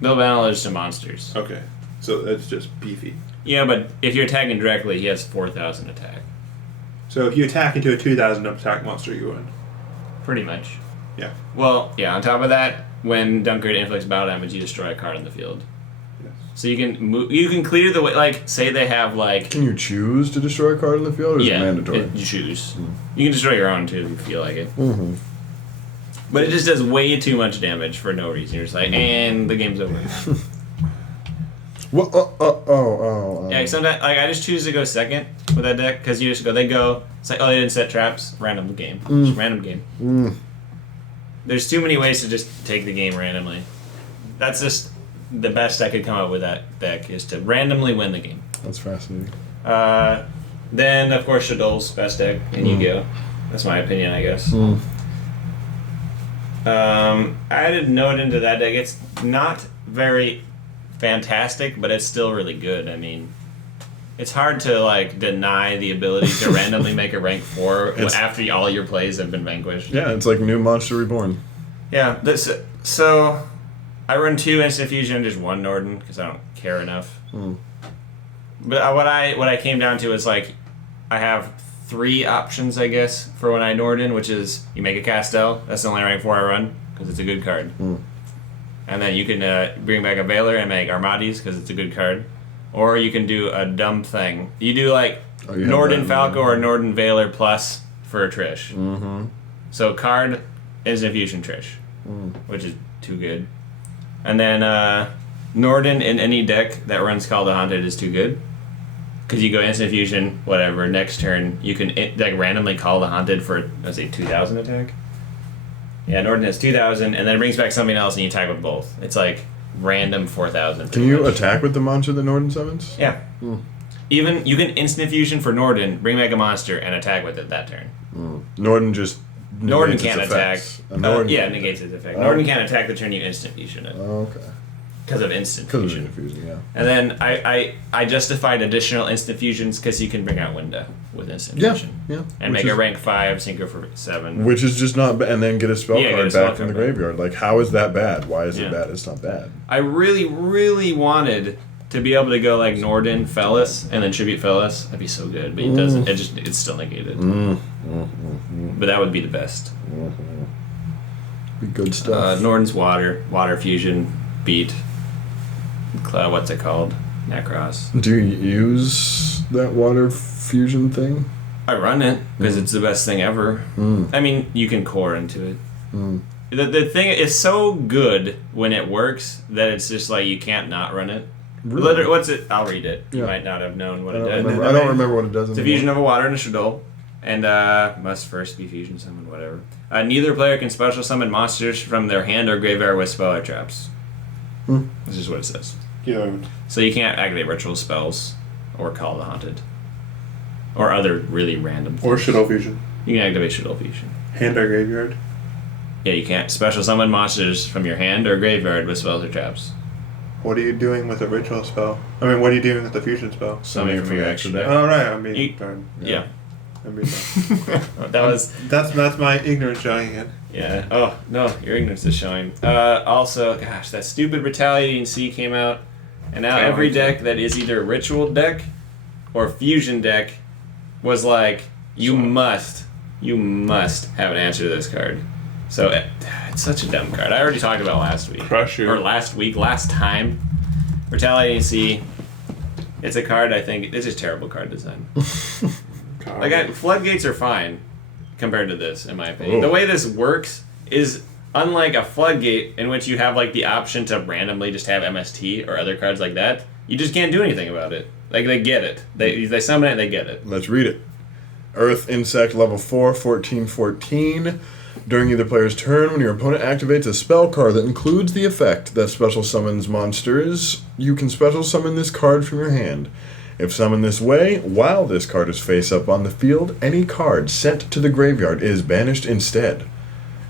Double battle is to monsters. Okay, so that's just beefy. Yeah, but if you're attacking directly, he has 4,000 attack. So if you attack into a 2,000 attack monster, you win. Pretty much. Yeah. Well, yeah. On top of that, when Dunker inflicts battle damage, you destroy a card on the field. Yes. So you can move. You can clear the way. Like, say they have like. Can you choose to destroy a card in the field, or is Yeah, it mandatory? you choose. You can destroy your own too if you feel like it. Mm-hmm. But it just does way too much damage for no reason. You're just like, and the game's over. What? Oh. Yeah, sometimes like I just choose to go second with that deck because you just go. They go. It's like, oh, they didn't set traps. Random game. Just random game. There's too many ways to just take the game randomly. That's just the best I could come up with that deck is to randomly win the game. That's fascinating. Then of course Shadol's best deck in Yu-Gi-Oh. That's my opinion, I guess. I added a note into that deck. It's not very fantastic, but it's still really good. I mean, it's hard to like deny the ability to randomly make a rank 4 after all your plays have been vanquished. Yeah, it's like new Monster Reborn. Yeah, so I run 2 instant fusion, just 1 Norden because I don't care enough. But what I came down to is like I have 3 options, I guess, for when I Norden, which is you make a Castel. That's the only rank 4 I run because it's a good card. And then you can bring back a Veiler and make Armadis because it's a good card. Or you can do a dumb thing. You do like Norden Falco or Norden Veiler plus for a Trish. So card instant fusion Trish, which is too good. And then Norden in any deck that runs Call the Haunted is too good. Because you go instant fusion, whatever, next turn, you can like randomly Call the Haunted for, let's say, 2,000 attack. Yeah, Norden has 2,000, and then it brings back something else and you attack with both. It's like random 4,000. Can you attack with the monster that Norden summons? Yeah. Even, you can instant fusion for Norden, bring back a monster, and attack with it that turn. Norden just Norden can't attack. Norden Negates its effect. Norden can't attack the turn you instant fusion it. Okay. Because of instant Because of fusion. instant fusion, yeah. And then I justified additional instant fusions because you can bring out Winda with instant Yeah, fusion. yeah. And Which make a is- rank 5, synchro for 7. Which is just not bad, and then get a spell Yeah, get a card spell back from the card back. graveyard. Like, how is that bad? Why is Yeah. it bad? It's not bad. I really, really wanted to be able to go like Norden, Fellis, and then tribute Fellis. That'd be so good, but it doesn't. It's still negated. But that would be the best. Be good stuff. Norden's water fusion, beat. What's it called? Necros. Do you use that water fusion thing? I run it because it's the best thing ever. I mean, you can core into it. The thing is so good when it works that it's just like you can't not run it. Really? Literally, what's it? I'll read it. You Yeah. might not have known what I it don't did. remember, I don't remember what it does It's a anymore. fusion of a water and a Shadol. And must first be fusion summoned, whatever. Neither player can special summon monsters from their hand or graveyard with spell or traps. This is what it says. Yeah. So you can't activate ritual spells or Call the Haunted. Or other really random things. Or Shadow Fusion. You can activate Shadol Fusion. Hand or graveyard. Yeah, you can't special summon monsters from your hand or graveyard with spells or traps. What are you doing with a ritual spell? I mean, what are you doing with the fusion spell? Summoning from your extra deck. Oh, right. I mean, You- darn. Yeah. I mean, That was... that's my ignorance showing again. Yeah. Oh, no, your ignorance is showing. Also, gosh, that stupid Retaliating Sea came out, and now every deck that is either a ritual deck or fusion deck was like, you must have an answer to this card. So it's such a dumb card. I already talked about last week. Crush you. Or last time. Retaliating Sea. It's a card I think, it's just terrible card design. Like, floodgates are fine compared to this, in my opinion. Oh. The way this works is unlike a floodgate in which you have like the option to randomly just have MST or other cards like that. You just can't do anything about it. Like, they get it. They summon it, they get it. Let's read it. Earth Insect level 4, 14/14. During either player's turn, when your opponent activates a spell card that includes the effect that special summons monsters, you can special summon this card from your hand. If summoned this way, while this card is face up on the field, any card sent to the graveyard is banished instead.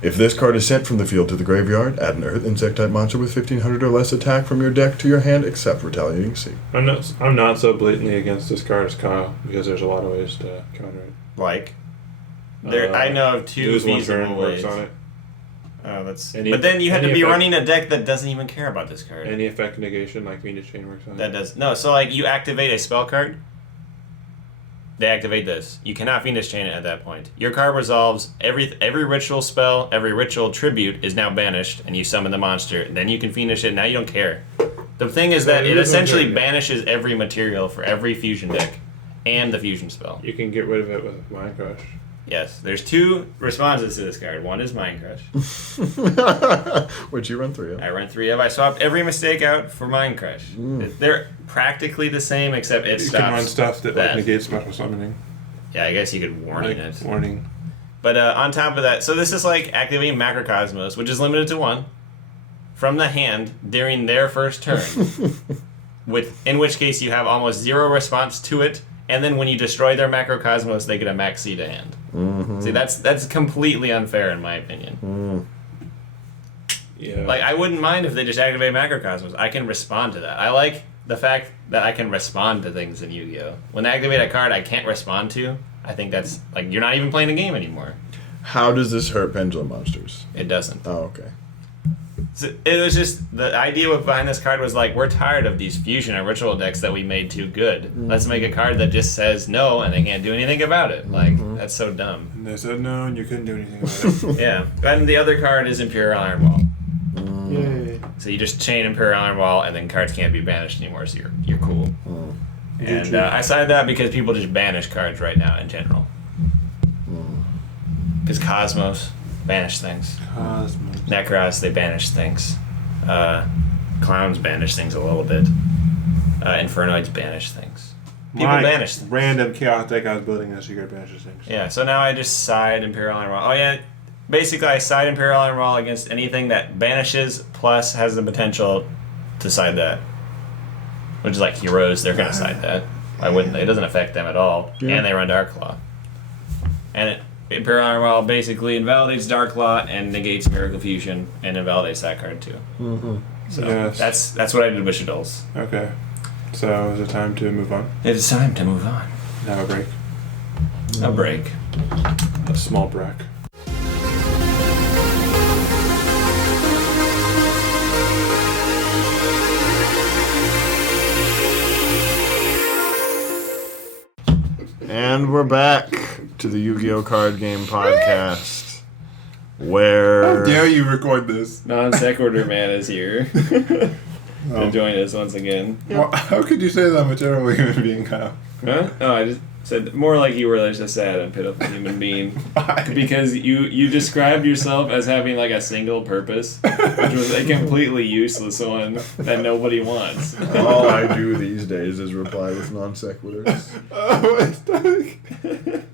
If this card is sent from the field to the graveyard, add an Earth Insect type monster with 1500 or less attack from your deck to your hand, except Retaliating Sea. I'm not so blatantly against this card as Kyle, because there's a lot of ways to counter it. Like? I know of two lose one feasible turn, ways. works on it. Oh, that's. Any- but then you have to any be effect- running a deck that doesn't even care about this card. Any effect negation, like Venus Chain works on That it. does no. So like you activate a spell card. They activate this. You cannot Venus Chain it at that point. Your card resolves. Every ritual spell, every ritual tribute is now banished, and you summon the monster. And then you can finish it. Now you don't care. The thing is that you it lose one essentially turn, yeah. banishes every material for every fusion deck, and the fusion spell. You can get rid of it with Mind Crush. Yes, there's two responses to this card. One is Mind Crush. Which you run 3 of. I run 3 of. I swapped every mistake out for Mind Crush. They're practically the same, except it You stops. can run stuff that like negates special summoning. Yeah, I guess you could warning Like it. warning. But on top of that, so this is like activating Macrocosmos, which is limited to 1, from the hand during their first turn. In which case you have almost 0 response to it, and then when you destroy their Macrocosmos, they get a Max C to hand. Mm-hmm. See, that's completely unfair in my opinion. Yeah. Like, I wouldn't mind if they just activate Macrocosmos. I can respond to that. I like the fact that I can respond to things in Yu-Gi-Oh! When they activate a card I can't respond to, I think that's, like, you're not even playing a game anymore. How does this hurt Pendulum Monsters? It doesn't. Oh, okay. So it was just, the idea behind this card was like, we're tired of these fusion and ritual decks that we made too good. Let's make a card that just says no and they can't do anything about it. Like, that's so dumb. And they said no, and you couldn't do anything about it. Yeah. And the other card is Imperial Iron Wall. Yay. So you just chain Imperial Iron Wall and then cards can't be banished anymore, so you're cool. And I cited that because people just banish cards right now in general. Because Cosmos banish things. Cosmos. Necros, they banish things. Clowns banish things a little bit. Infernoids banish things. People banish things. Random chaos deck I was building this year banishes things. Yeah, so now I just side Imperial Iron Wall. Oh yeah, basically I side Imperial Iron Wall against anything that banishes plus has the potential to side that. Which is like heroes, they're gonna side that. Why wouldn't they? It doesn't affect them at all. Yeah. And they run Dark Claw. And Imperial Iron Wall basically invalidates Dark Claw and negates Miracle Fusion and invalidates that card too. So Yes. that's what I did with Shadows. Okay. So is it time to move on? It is time to move on. Have a break. A break. A small break. And we're back to the Yu-Gi-Oh! Card Game Podcast, where... How dare you record this? Non Sequitur Man is here to join us once again. Well, how could you say that I'm a terrible human being, Kyle? Huh? Oh, I just said more like you were just a sad and pitiful human being. Why? Because you described yourself as having like a single purpose, which was a completely useless one that nobody wants. All I do these days is reply with non sequiturs. Oh, my stomach.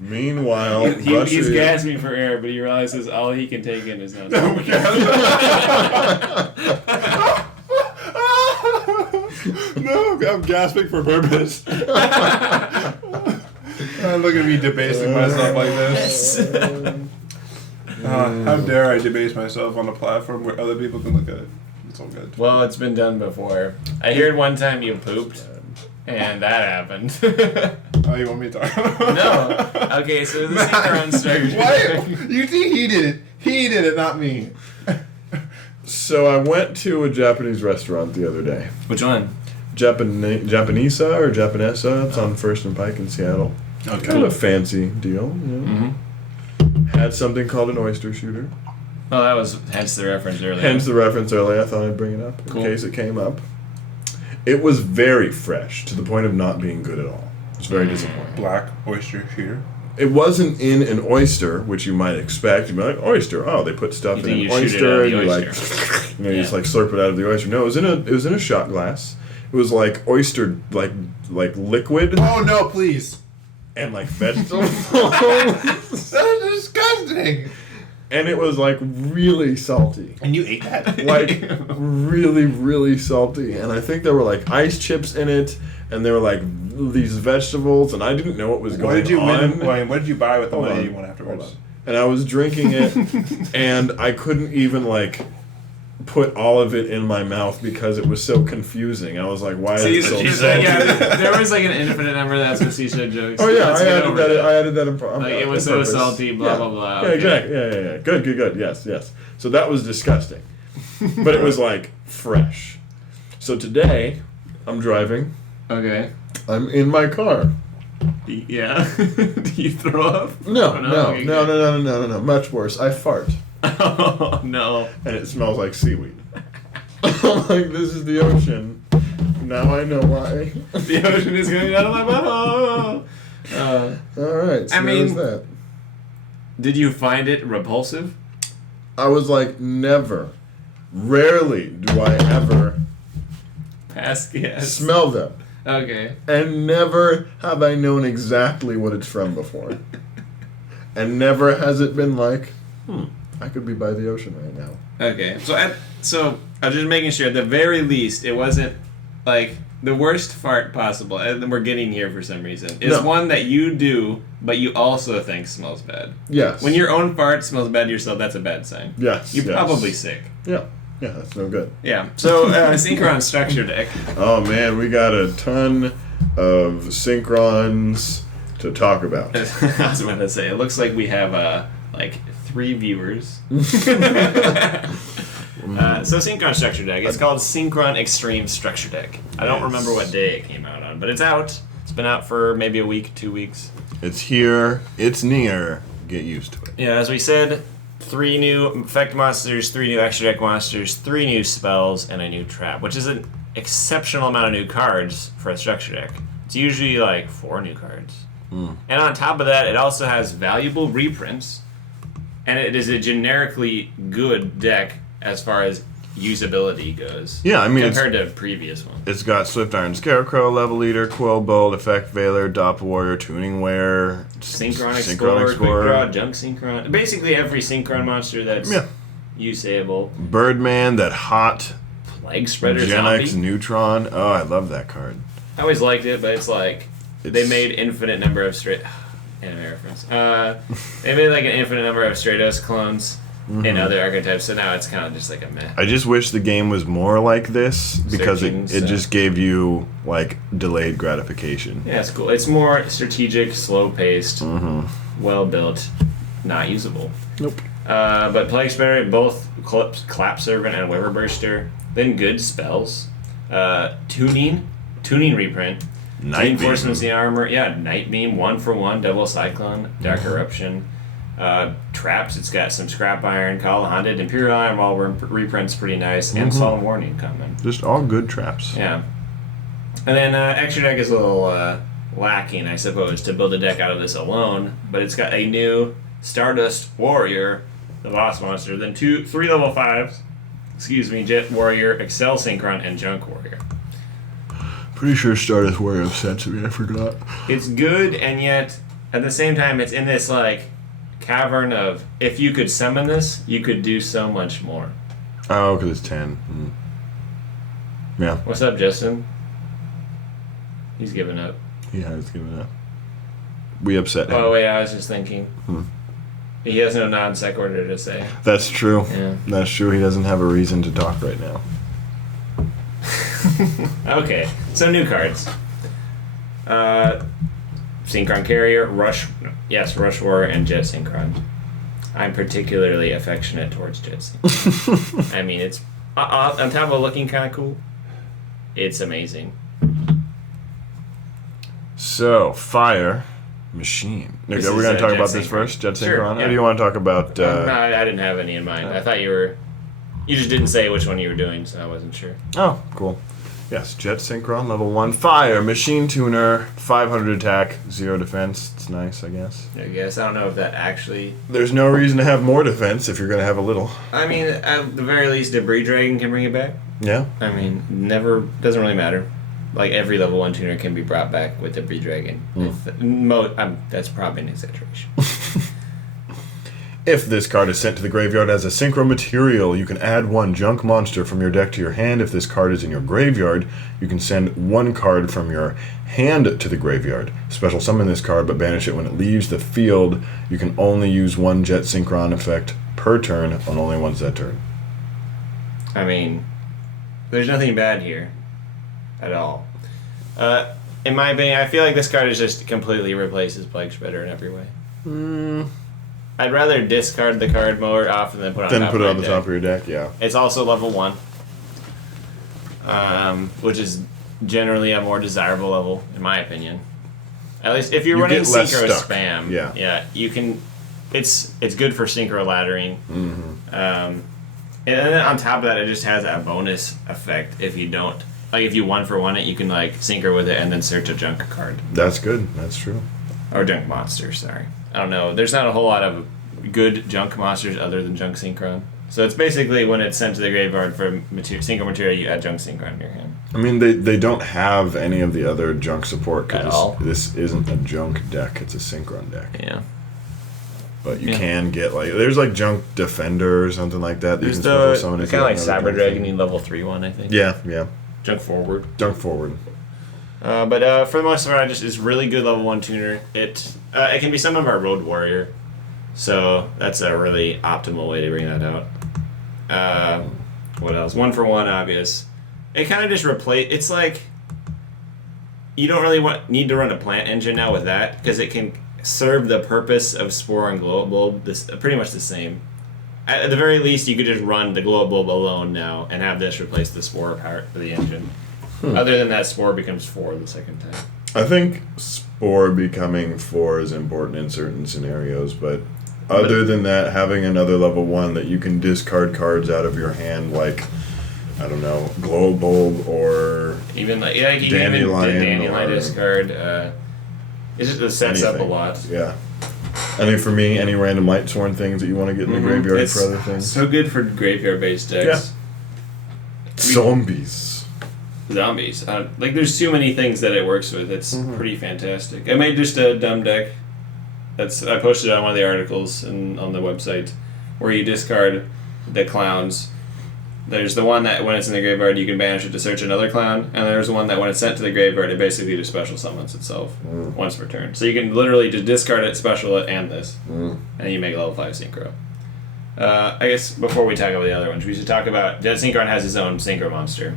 Meanwhile, He's gasping for air, but he realizes all he can take in is not. No, I'm gasping for purpose. Look at me debasing myself like this. How dare I debase myself on a platform where other people can look at it? It's all good. Well, it's been done before. I heard one time you pooped, and that happened. Oh, you want me to talk? No. Okay, so the Synchron started. Why? You see, he did it. He did it, not me. So I went to a Japanese restaurant the other day. Which one? Japanesa or Japanesa. It's on First and Pike in Seattle. Okay. Kind of a fancy deal. Had something called an oyster shooter. Well, that was hence the reference earlier. Hence the reference earlier. I thought I'd bring it up in case it came up. It was very fresh to the point of not being good at all. It was very disappointing. Black oyster shooter. It wasn't in an oyster, which you might expect. You'd be like, oyster. Oh, they put stuff in an oyster, and you like, you just like slurp it out of the oyster. No, it was in a shot glass. It was like oyster, like liquid. Oh no, please. And like vegetable. That is disgusting. and it was like really salty. And you ate that? Like really, really salty. And I think there were like ice chips in it, and there were like these vegetables, and I didn't know what was going on. What did you win? Wayne, what did you buy with the Hold money on. you won afterwards? Hold on. And I was drinking it, and I couldn't even like put all of it in my mouth because it was so confusing. I was like, "Why is it so salty?" Yeah, there was like an infinite number. That's what she said jokes. Oh yeah, Let's I get added over that. that. I added that in. Like it was so salty. Blah blah blah. Yeah, Okay. exactly. Yeah. Good. Yes. So that was disgusting, but it was like fresh. So today, I'm driving. Okay. I'm in my car. Yeah. Do you throw up? No, Oh, no, okay, no. Much worse. I fart, Oh no. and it smells like seaweed. I'm like, this is the ocean. Now I know why. The ocean is going out of my mouth. All right. So I mean- there's that. Did you find it repulsive? I was like, never. Rarely do I ever Pass gas. smell them. Okay. And never have I known exactly what it's from before. And never has it been like, I could be by the ocean right now. Okay. So I was just making sure. At the very least, it wasn't like the worst fart possible. And we're getting here for some reason. Is No. one that you do, but you also think smells bad. Yes. When your own fart smells bad to yourself, that's a bad sign. Yes. You're yes. probably sick. Yeah. Yeah, that's no good. Yeah. So Synchron structure deck. Oh man, we got a ton of synchrons to talk about. I was about to say, it looks like we have like 3 viewers. So Synchron structure deck. It's called Synchron Extreme Structure Deck. I don't Yes. remember what day it came out on, but it's out. It's been out for maybe a week, 2 weeks. It's here. It's near. Get used to it. Yeah, as we said, 3 new effect monsters, 3 new extra deck monsters, 3 new spells, and a new trap, which is an exceptional amount of new cards for a structure deck. It's usually like 4 new cards. And on top of that, it also has valuable reprints, and it is a generically good deck as far as usability goes. Yeah, I mean, compared to previous ones. It's got Swift Iron Scarecrow, Level Leader, Quill Bolt, Effect Veiler, Doppel Warrior, Tuning Wear, Synchron Explorer, Quick Draw, Junk Synchron. Basically every Synchron monster that's usable. Birdman, that hot Plague Spreader Gen Zombie. X Neutron. Oh, I love that card. I always liked it, but it's like they made infinite number of straight anime reference. They made like an infinite number of Stratos clones in other archetypes, so now it's kind of just like a meh. I just wish the game was more like this because Searching, it just gave you like delayed gratification. Yeah, it's cool. It's more strategic, slow paced, well built, not usable. Nope. But Plague Spreader, both Clap Servant and Weaver Burster, then good spells. Tuning reprint. Night Reinforcements Beam. the armor. Yeah, Night Beam, 1-for-1, Double Cyclone, Dark Eruption. Traps, it's got some Scrap Iron, Call Haunted, Imperial Iron Wall reprint's pretty nice, and Solemn Warning coming. Just all good traps. Yeah. And then extra deck is a little lacking, I suppose, to build a deck out of this alone, but it's got a new Stardust Warrior, the boss monster, then 3 level 5s, Jet Warrior, Excel Synchron, and Junk Warrior. Pretty sure Stardust Warrior upsets me, I forgot. It's good, and yet, at the same time, it's in this, like, cavern of, if you could summon this, you could do so much more. Oh, because it's 10. Yeah, What's up, Justen? He's giving up. he has given up. We upset him. Oh, wait, I was just thinking. He has no non sequitur to say. That's true. Yeah. That's true. He doesn't have a reason to talk right now. Okay, so new cards. Synchron Carrier, Rush Warrior, and Jet Synchron. I'm particularly affectionate towards Jet Synchron. I mean, it's on top of looking kind of cool. It's amazing. So, Fire Machine. Nick, This are we is, going to talk Jet about this Synchron. first? Jet Sure, Synchron? yeah. Or do you want to talk about... No, I didn't have any in mind. I thought you just didn't say which one you were doing, so I wasn't sure. Oh, cool. Yes, Jet Synchron, level 1. Fire Machine Tuner, 500 attack, 0 defense. It's nice, I guess. I guess. I don't know if that actually... There's no reason to have more defense if you're going to have a little. I mean, at the very least, Debris Dragon can bring it back. Yeah? I mean, doesn't really matter. Like, every level 1 tuner can be brought back with Debris Dragon. That's probably an exaggeration. If this card is sent to the graveyard as a synchro material, you can add 1 junk monster from your deck to your hand. If this card is in your graveyard, you can send 1 card from your hand to the graveyard. Special summon this card, but banish it when it leaves the field. You can only use 1 Jet Synchron effect per turn on only once that turn. I mean, there's nothing bad here at all. In my opinion, I feel like this card is just completely replaces Plague Spreader in every way. I'd rather discard the card more often than put it on Then top put it of on my the deck. top of your deck, yeah. It's also level 1, which is generally a more desirable level, in my opinion. At least if you're You running get less Synchro stuck. spam, Yeah. you can. It's good for Synchro laddering. And then on top of that, it just has a bonus effect if you don't. Like, if you 1-for-1 it, you can, like, Synchro with it and then search a junk card. That's good. That's true. Or junk monster, sorry. I don't know. There's not a whole lot of good junk monsters other than junk Synchron. So it's basically when it's sent to the graveyard for synchro material, you add junk Synchron in your hand. I mean, they don't have any of the other junk support At all. because this isn't a junk deck; it's a synchron deck. Yeah. But you Yeah. can get there's like junk defender or something like that. There's you can special the summon if kind of you like don't have Cyber another Dragon level 3 one, I think. Yeah, Junk forward. junk forward. But for the most part, it's really good level 1 tuner. It can be summoned by Road Warrior, so that's a really optimal way to bring that out. What else? 1-for-1, obvious. It kind of just it's like you don't really need to run a plant engine now with that because it can serve the purpose of Spore and Glow Bulb. This pretty much the same. At the very least, you could just run the Glow Bulb alone now and have this replace the Spore part of the engine. Other than that, Spore becomes 4 the second time. I think Spore becoming 4 is important in certain scenarios, but other than that, having another level 1 that you can discard cards out of your hand, like, I don't know, Glow Bulb or Even like you can even Dandelion Dandelion or discard. It just sets up a anything. lot. Yeah. I think for me, any random Lightsworn things that you want to get in the graveyard It's for other things. so good for graveyard-based decks. Zombies. Zombies. There's too many things that it works with. It's pretty fantastic. I made just a dumb deck. I posted it on one of the articles on the website where you discard the clowns. There's the one that when it's in the graveyard you can banish it to search another clown, and there's the one that when it's sent to the graveyard it basically just special summons itself once per turn. So you can literally just discard it, special it, and this, and you make a level 5 synchro. I guess before we talk about the other ones, we should talk about Jet Synchron has his own synchro monster,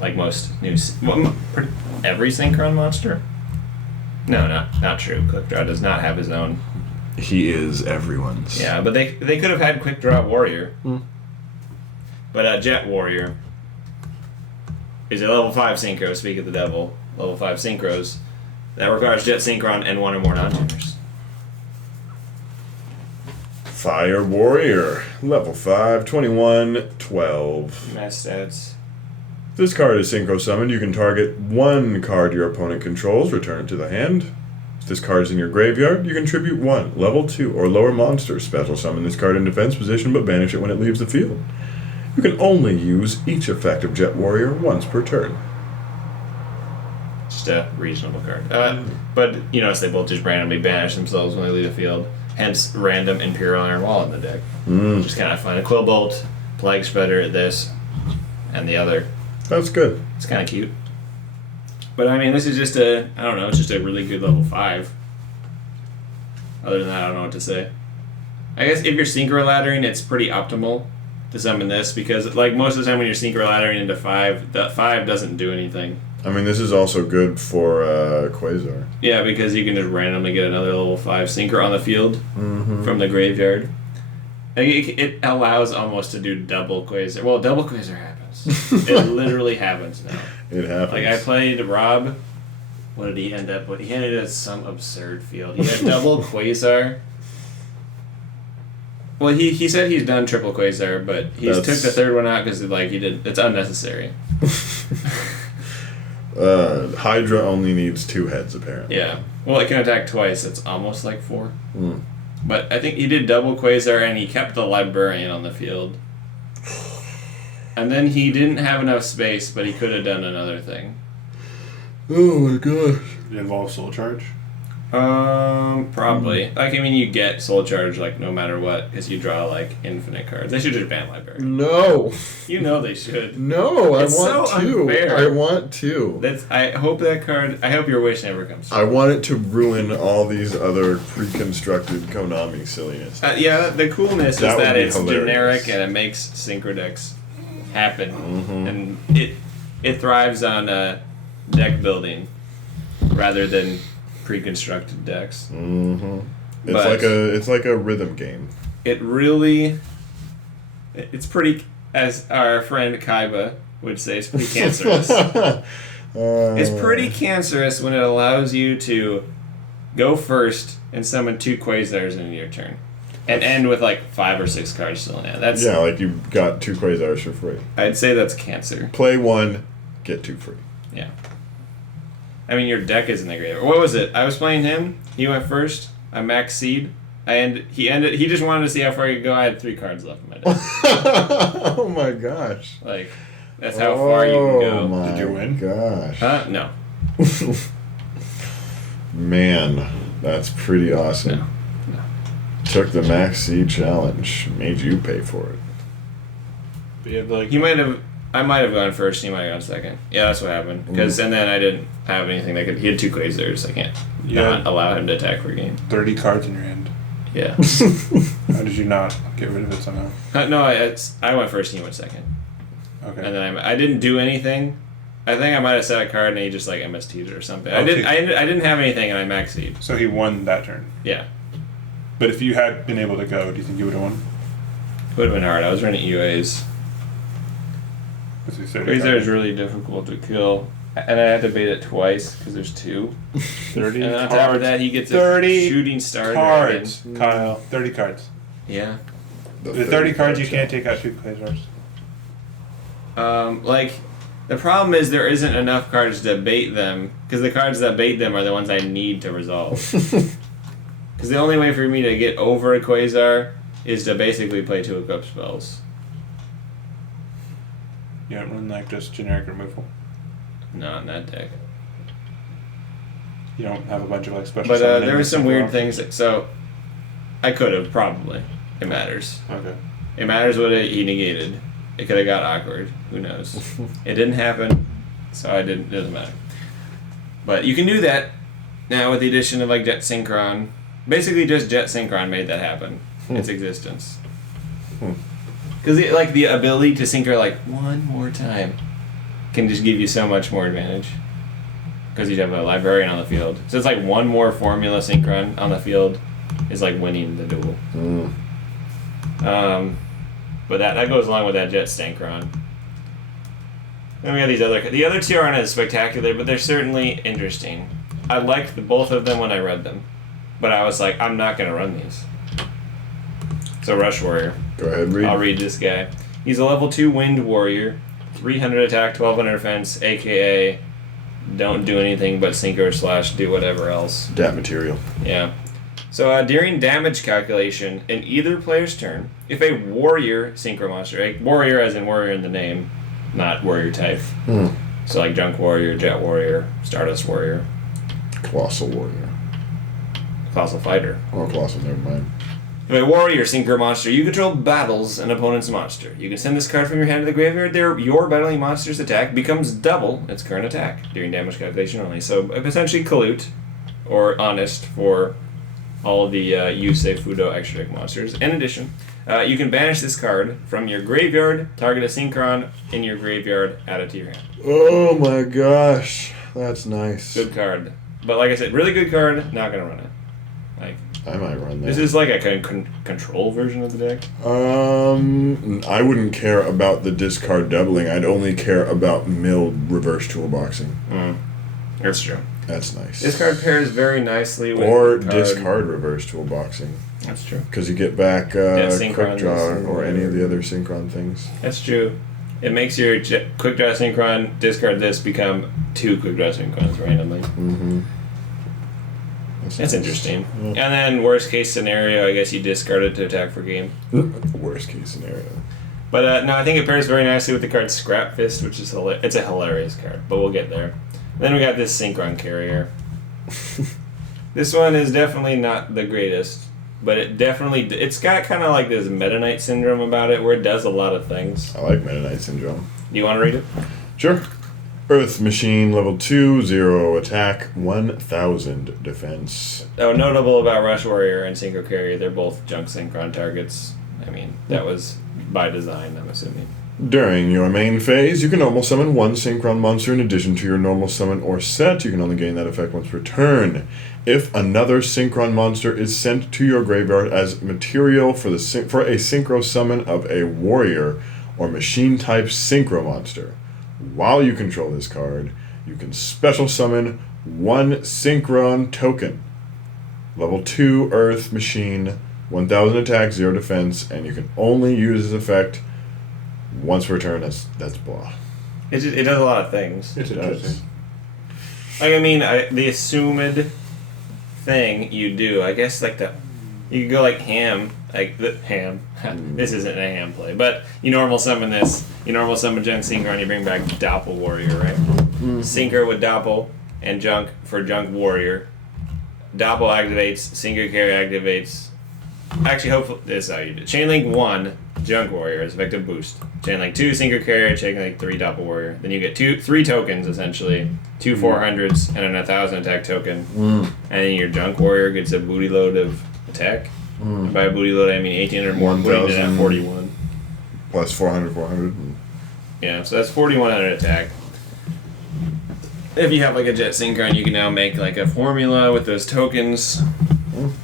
like most new every Synchron monster. No, not true. Quick Draw does not have his own. He is everyone's. Yeah, but they could have had Quick Draw Warrior. But Jet Warrior is a level 5 synchro, speak of the devil, level 5 synchros, that requires Jet Synchron and 1 or more non-tuners. Fire Warrior, level 5, 21, 12. Mass stats. If this card is synchro summoned, you can target 1 card your opponent controls, return it to the hand. If this card is in your graveyard, you contribute 1 level 2 or lower monster. Special summon this card in defense position, but banish it when it leaves the field. You can only use each effect of Jet Warrior once per turn. Just a reasonable card. But you notice they both just randomly banish themselves when they leave the field. Hence, random Imperial Iron Wall in the deck. Which is kind of fun. A Quill Bolt, Plague Spreader, this, and the other. That's good. It's kind of cute. But I mean, this is just it's just a really good level 5. Other than that, I don't know what to say. I guess if you're synchro laddering, it's pretty optimal to summon this because, like, most of the time when you're synchro laddering into 5, that 5 doesn't do anything. I mean, this is also good for Quasar. Yeah, because you can just randomly get another level 5 synchro on the field from the graveyard. And it allows almost to do double Quasar. Well, double Quasar happens. It literally happens now. It happens. Like, I played Rob. What did he end up with? He ended up some absurd field. He had double Quasar. Well, he said he's done triple Quasar, but he took the third one out because it's unnecessary. Hydra only needs 2 heads, apparently. Yeah. Well, it can attack twice. It's almost like 4. But I think he did double Quasar and he kept the Librarian on the field. And then he didn't have enough space, but he could have done another thing. Oh my gosh. It involves Soul Charge. Probably. Like, I mean, you get Soul Charge, like, no matter what, because you draw, like, infinite cards. They should just ban library. No. You know they should. No, It's I want so two. unfair. I want two. I hope that card... I hope your wish never comes true. I want it to ruin all these other pre-constructed Konami silliness. Yeah, the coolness That is would that be it's hilarious. generic and it makes Synchro decks happen. Mm-hmm. And it thrives on deck building rather than pre-constructed decks. Mm-hmm. But It's like a rhythm game. it really... It's pretty... As our friend Kaiba would say, it's pretty cancerous. It's pretty cancerous when it allows you to go first and summon 2 Quasars in your turn. And end with like 5 or 6 cards still in hand. That's Yeah, like you got 2 Quasars for free. I'd say that's cancer. Play 1, get 2 free. Yeah. I mean, your deck is in the graveyard. What was it? I was playing him. He went first. I maxed seed. He just wanted to see how far he could go. I had 3 cards left in my deck. Oh my gosh. Like, that's how far you can go. Oh my Did you win? gosh. No. Man, that's pretty awesome. No. Took the Max C challenge. Made you pay for it. But you have like I might have gone first. He might have gone second. Yeah, that's what happened. And then I didn't have anything that could. He had 2 Quasars. I can't not allow him to attack for a game. 30 cards in your hand. Yeah. How did you not get rid of it somehow? No, I went first and he went second. Okay. And then I didn't do anything. I think I might have set a card and he just like MST'd it or something. Okay. I didn't have anything and I maxed seed. So he won that turn. Yeah. But if you had been able to go, do you think you would have won? It would have been hard. I was running EUAs. Quasar is really difficult to kill. And I had to bait it twice because there's 2. 30 And on cards. top of that, he gets a 30 shooting star cards, dragon. Kyle. 30 cards. Yeah. With 30 cards, you can't take out 2 Quasars. Like, the problem is there isn't enough cards to bait them, because the cards that bait them are the ones I need to resolve. Because the only way for me to get over a Quasar is to basically play 2 equip spells. You don't run like just generic removal. Not in that deck. You don't have a bunch of like special. But summoning there were and some stuff weird around? things. So, I could have, probably. It matters. Okay. It matters what he negated. It could have got awkward. Who knows? It didn't happen, so it doesn't matter. But you can do that now with the addition of like Jet Synchron. Basically, just Jet Synchron made that happen. Its existence. Because the ability to synchro like one more time can just give you so much more advantage. Because you have a librarian on the field. So it's like one more formula synchron on the field is like winning the duel. But that goes along with that Jet Synchron. Then we got the other 2 aren't as spectacular, but they're certainly interesting. I liked both of them when I read them. But I was like, I'm not going to run these. So Rush Warrior. Go ahead, read. I'll read this guy. He's a level 2 Wind Warrior, 300 attack, 1200 defense, aka don't do anything but synchro / do whatever else. Dat material. Yeah. So during damage calculation in either player's turn, if a warrior synchro monster, a warrior as in warrior in the name, not warrior type. So like Junk Warrior, Jet Warrior, Stardust Warrior, Colossal warrior. Colossal Fighter. Oh, colossal, never mind. If a warrior synchro monster, you control battles an opponent's monster. You can send this card from your hand to the graveyard. Your battling monster's attack becomes double its current attack during damage calculation only. So essentially Kalut, or Honest for all of the Yusei Fudo extra deck monsters. In addition, you can banish this card from your graveyard, target a Synchron in your graveyard, add it to your hand. Oh my gosh. That's nice. Good card. But like I said, really good card, not going to run it. Like, I might run that. this is like a control version of the deck. I wouldn't care about the discard doubling. I'd only care about milled reverse toolboxing. That's true. That's nice. This card pairs very nicely with Or the card. discard reverse toolboxing. That's true. Because you get back Synchron quick draw this or any of the other Synchron things. That's true. It makes your quick draw Synchron, discard this, become 2 quick draw Synchrons randomly. Mm-hmm. That's nice. interesting. Yeah. And then worst case scenario, I guess you discard it to attack for game. Worst case scenario. But no, I think it pairs very nicely with the card Scrap Fist, which is it's a hilarious card. But we'll get there. Then we got this Synchron Carrier. This one is definitely not the greatest, but it's got kind of like this Meta Knight syndrome about it, where it does a lot of things. I like Meta Knight Syndrome. Do you want to read it? Sure. Earth Machine level 2, 0 attack, 1000 defense. Oh, notable about Rush Warrior and Synchro Carrier, they're both junk Synchron targets. I mean, that was by design, I'm assuming. During your main phase, you can normal summon one Synchron monster in addition to your normal summon or set. You can only gain that effect once per turn. If another Synchron monster is sent to your graveyard as material for a Synchro summon of a warrior or machine type Synchro monster, while you control this card, you can special summon one Synchron token. Level 2 Earth Machine, 1000 attack, 0 defense, and you can only use this effect once per turn. That's blah. It does a lot of things. It's interesting. Like, I mean, the assumed thing you do, I guess, like you could go like ham, like the ham. This isn't a ham play, but you normal summon this. You normal summon Junk Synchron, you bring back Doppel Warrior, right? Synchro with Doppel and Junk for Junk Warrior. Doppel activates, Synchro Carry activates. Actually, hopefully, this is how you do it. Chainlink 1, Junk Warrior is effective boost. Chainlink 2, Synchro Carrier, Chainlink 3, Doppel Warrior. Then you get 3 tokens, essentially. 2 400s and an 1000 attack token. And then your Junk Warrior gets a booty load of attack. And by a booty load, I mean 1800 more, putting it at 41. Plus 400. Yeah, so that's 4100 attack. If you have like a Jet Synchron, you can now make like a formula with those tokens.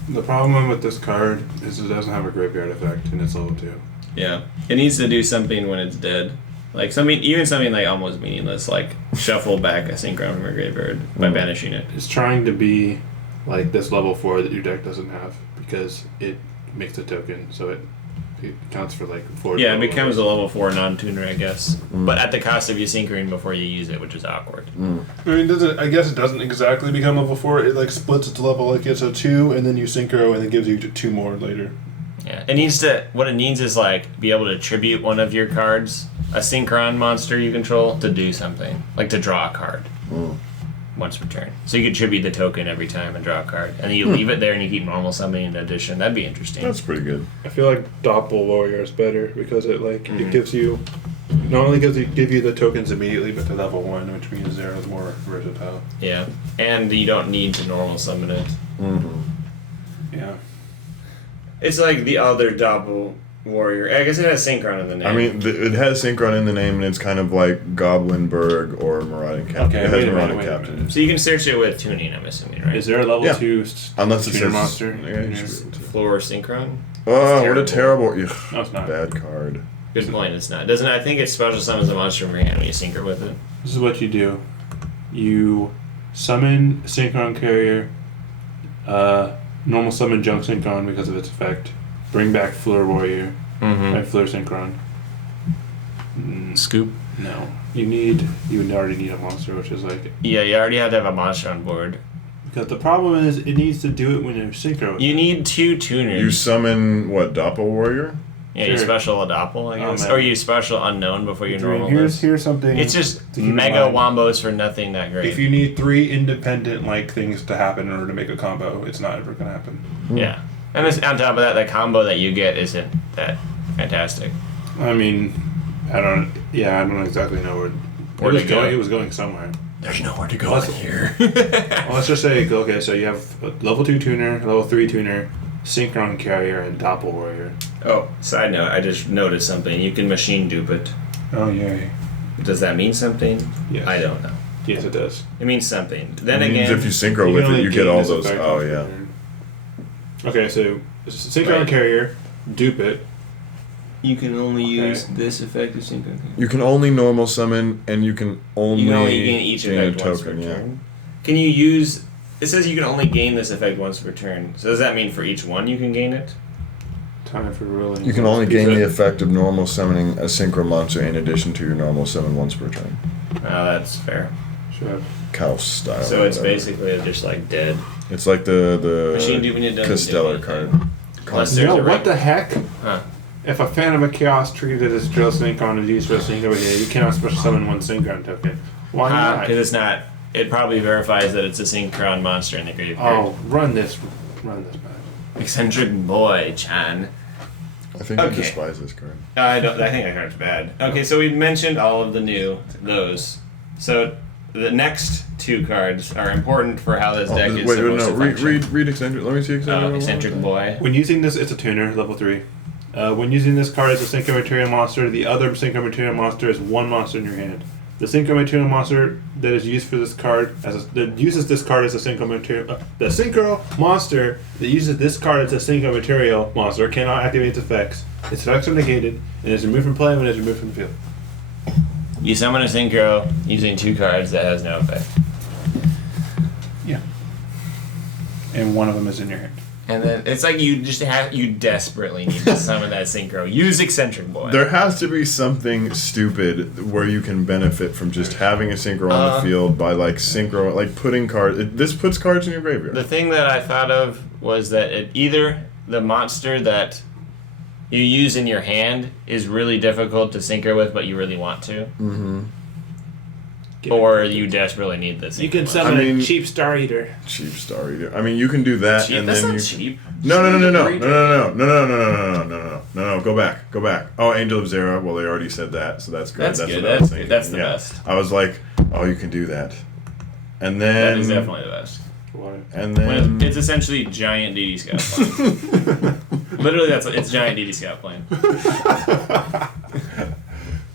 The problem with this card is it doesn't have a graveyard effect, and it's level 2. Yeah, it needs to do something when it's dead. Like even something like almost meaningless, like shuffle back a Synchron from your graveyard by banishing it. It's trying to be like this level 4 that your deck doesn't have, because it makes a token, so it counts for like 4. Yeah, it becomes a level 4 non-tuner, I guess. But at the cost of you Synchroning before you use it, which is awkward. I mean, I guess it doesn't exactly become level 4. It like splits its level, like it's a 2, and then you synchro, and it gives you 2 more later. Yeah, what it needs is like be able to tribute one of your cards, a Synchron monster you control, to do something, like to draw a card once per turn. So you could tribute the token every time and draw a card, and then you leave it there and you keep normal summoning in addition. That'd be interesting. That's pretty good. I feel like Doppel Warrior is better because it it gives you not only give you the tokens immediately, but to level 1, which means they're more versatile. Yeah, and you don't need to normal summon it. Yeah. It's like the other Doppel Warrior. I guess it has Synchron in the name. I mean, it has Synchron in the name, and it's kind of like Goblinberg or Marauding Captain. Okay, it has wait a Marauding minute. Captain. So you can search it with tuning, I'm assuming, right? Is there a level Yeah. 2 Unless it tuner says monster? Yeah, you should be able to. Floor Synchron? Oh, what a terrible! Ugh, No, it's not. bad card. Good point, it's not. Doesn't I think it special summons a monster from your hand when you synchro with it. This is what you do. You summon Synchron Carrier, normal summon Junk Synchron because of its effect, bring back Fleur Warrior, and Fleur Synchron. Scoop? No. You would already need a monster, which is like... Yeah, you already have to have a monster on board. Because the problem is, it needs to do it when you're synchro. You need 2 tuners. You summon what? Doppel Warrior? Yeah, you special a Doppel, I guess. man. or you special unknown before you normal this. Here's something... It's just to keep in mega mind. wombos for nothing that great. If you need 3 independent things to happen in order to make a combo, it's not ever going to happen. Yeah. And on top of that, the combo that you get isn't that fantastic. I mean, I don't exactly know where to go. It was going somewhere. There's nowhere to go in here. Well, let's just say, okay, so you have a level 2 tuner, level 3 tuner, Synchron Carrier, and Doppel Warrior. Oh, side note, I just noticed something. You can machine dupe it. Oh, yay. Does that mean something? Yes. I don't know. Yes, it does. It means something. Then It means again, if you synchro You with can it, only you get gain all this those. effect Oh off your yeah. turn. Okay, so Synchron Right. Carrier, dupe it. you can only use Okay. this effect of Synchron. You can only normal summon, and you can only, You can only gain each gain a effect once per token. Yeah. turn. Can you use... It says you can only gain this effect once per turn. So does that mean for each one you can gain it? Time for ruling. You can only gain the effect of normal summoning a synchro monster in addition to your normal summon once per turn. Oh, that's fair. Sure. Kaus style. So or it's whatever. basically just like dead. It's like the Machine dupe when it doesn't do Casteller anything. card. Unless You there's know a what the heck? Huh. If a Phantom of Chaos treated as Drill Synchron is used for a sync over here, you cannot special summon one Synchron token. Why not? Because it's not it probably verifies that it's a Synchron monster in the graveyard. Oh, run this back. Eccentric boy, Chan. I think I Okay. despise this card. I think that card's bad. Okay, so we mentioned all of those. So the next two cards are important for how this deck is wait, supposed no, to function. read eccentric. Let me see eccentric. Eccentric boy. When using this, it's a tuner, level 3. When using this card as a Synchro Material monster, the other Synchro Material monster is one monster in your hand. The Synchro Material monster that is used for this card that uses this card as a Synchro Material the Synchro monster that uses this card as a Synchro Material monster cannot activate its effects. Its effects are negated and is removed from play when it is removed from the field. You summon a Synchro using 2 cards that has no effect. Yeah. And one of them is in your hand. And then it's like you desperately need to summon that Synchro. Use Eccentric Boy. There has to be something stupid where you can benefit from just having a synchro on the field by putting cards. This puts cards in your graveyard. The thing that I thought of was that either the monster that you use in your hand is really difficult to synchro with, but you really want to. Mm-hmm. Or you desperately need this. You can summon a cheap Star Eater. Cheap Star Eater. I mean, you can do that, Cheap? and That's then not you. cheap. No. Go back. Oh, Angel of Zera. Well, they already said that, so that's good. That's good. what I was thinking. That's the best. I was like, oh, you can do that, and then That is definitely the best. Why? And then It's essentially giant DD Scout plane. Literally, it's giant DD Scout plane.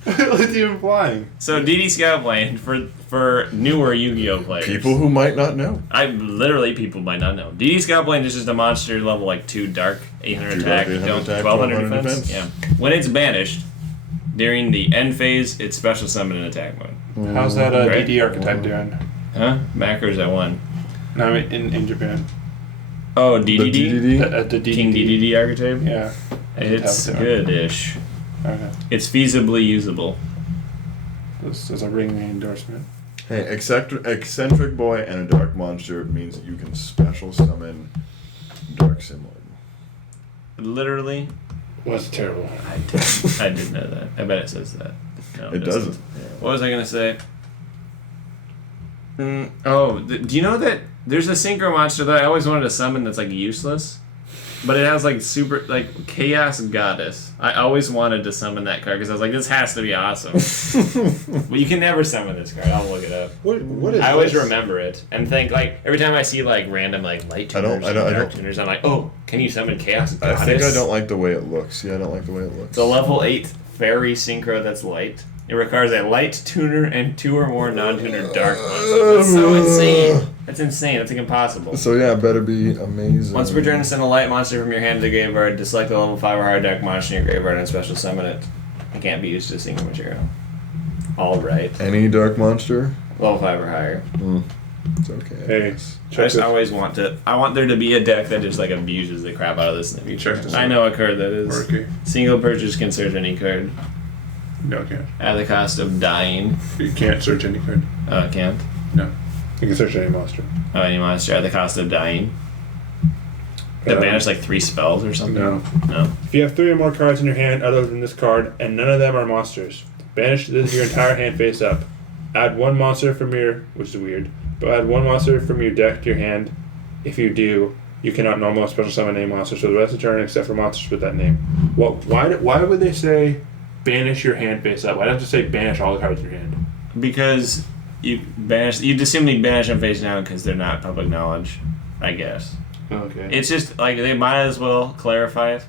It's even flying. So DD Scout plane for newer Yu-Gi-Oh players. people who might not know. People might not know. DD Scout plane is just a monster level 2 dark, 800 2 attack, dark, 800 attack, 1200 1200 defense. Yeah. When it's banished during the end phase, it's special summon in attack mode. How's that Right. DD archetype doing? Huh? Macros at 1. No, I mean in Japan. Oh, The DDD. DDD? The DD. King DDD archetype. Yeah. It's Tab down. good-ish. Okay. It's feasibly usable. This is a ring endorsement. Hey, eccentric boy and a dark monster means you can special summon Dark Simlord. Literally, Was terrible. I did know that. I bet it says that. No, It doesn't. What was I gonna say? Do you know that there's a synchro monster that I always wanted to summon that's useless, but it has super Chaos Goddess. I always wanted to summon that card because I was like, this has to be awesome. Well, you can never summon this card. I'll look it up. What is I always this? remember it and think every time I see random light tuners and dark tuners, I'm like, oh, can you summon Chaos Goddess? I think I don't like the way it looks. Yeah, I don't like the way it looks. The level 8 fairy synchro that's light. It requires a light tuner and 2 or more non-tuner dark monsters. That's so insane. That's insane. That's impossible. So yeah, it better be amazing. Once per turn, send a light monster from your hand to the graveyard to select a level 5 or higher deck monster in your graveyard and special summon it. It can't be used as a single material. Alright. Any dark monster? Level 5 or higher. It's okay. Hey, I check just this. always want to. I want there to be a deck that just abuses the crap out of this in the future. Check this I out. know a card that is. Worky. Single purchase can search any card No, I can't. at the cost of dying. You can't search any card. Oh, it can't. No. You can search any monster. Oh, any monster at the cost of dying. They banish 3 spells or something? No. No. If you have 3 or more cards in your hand other than this card, and none of them are monsters, banish your entire hand face up. Add 1 monster from which is weird, but add 1 monster from your deck to your hand. If you do, you cannot normal special summon any monster for the rest of the turn except for monsters with that name. Why would they say banish your hand face up? Why don't they say banish all the cards in your hand? Because you'd assume they banish them face down because they're not public knowledge, I guess. Okay. It's just they might as well clarify it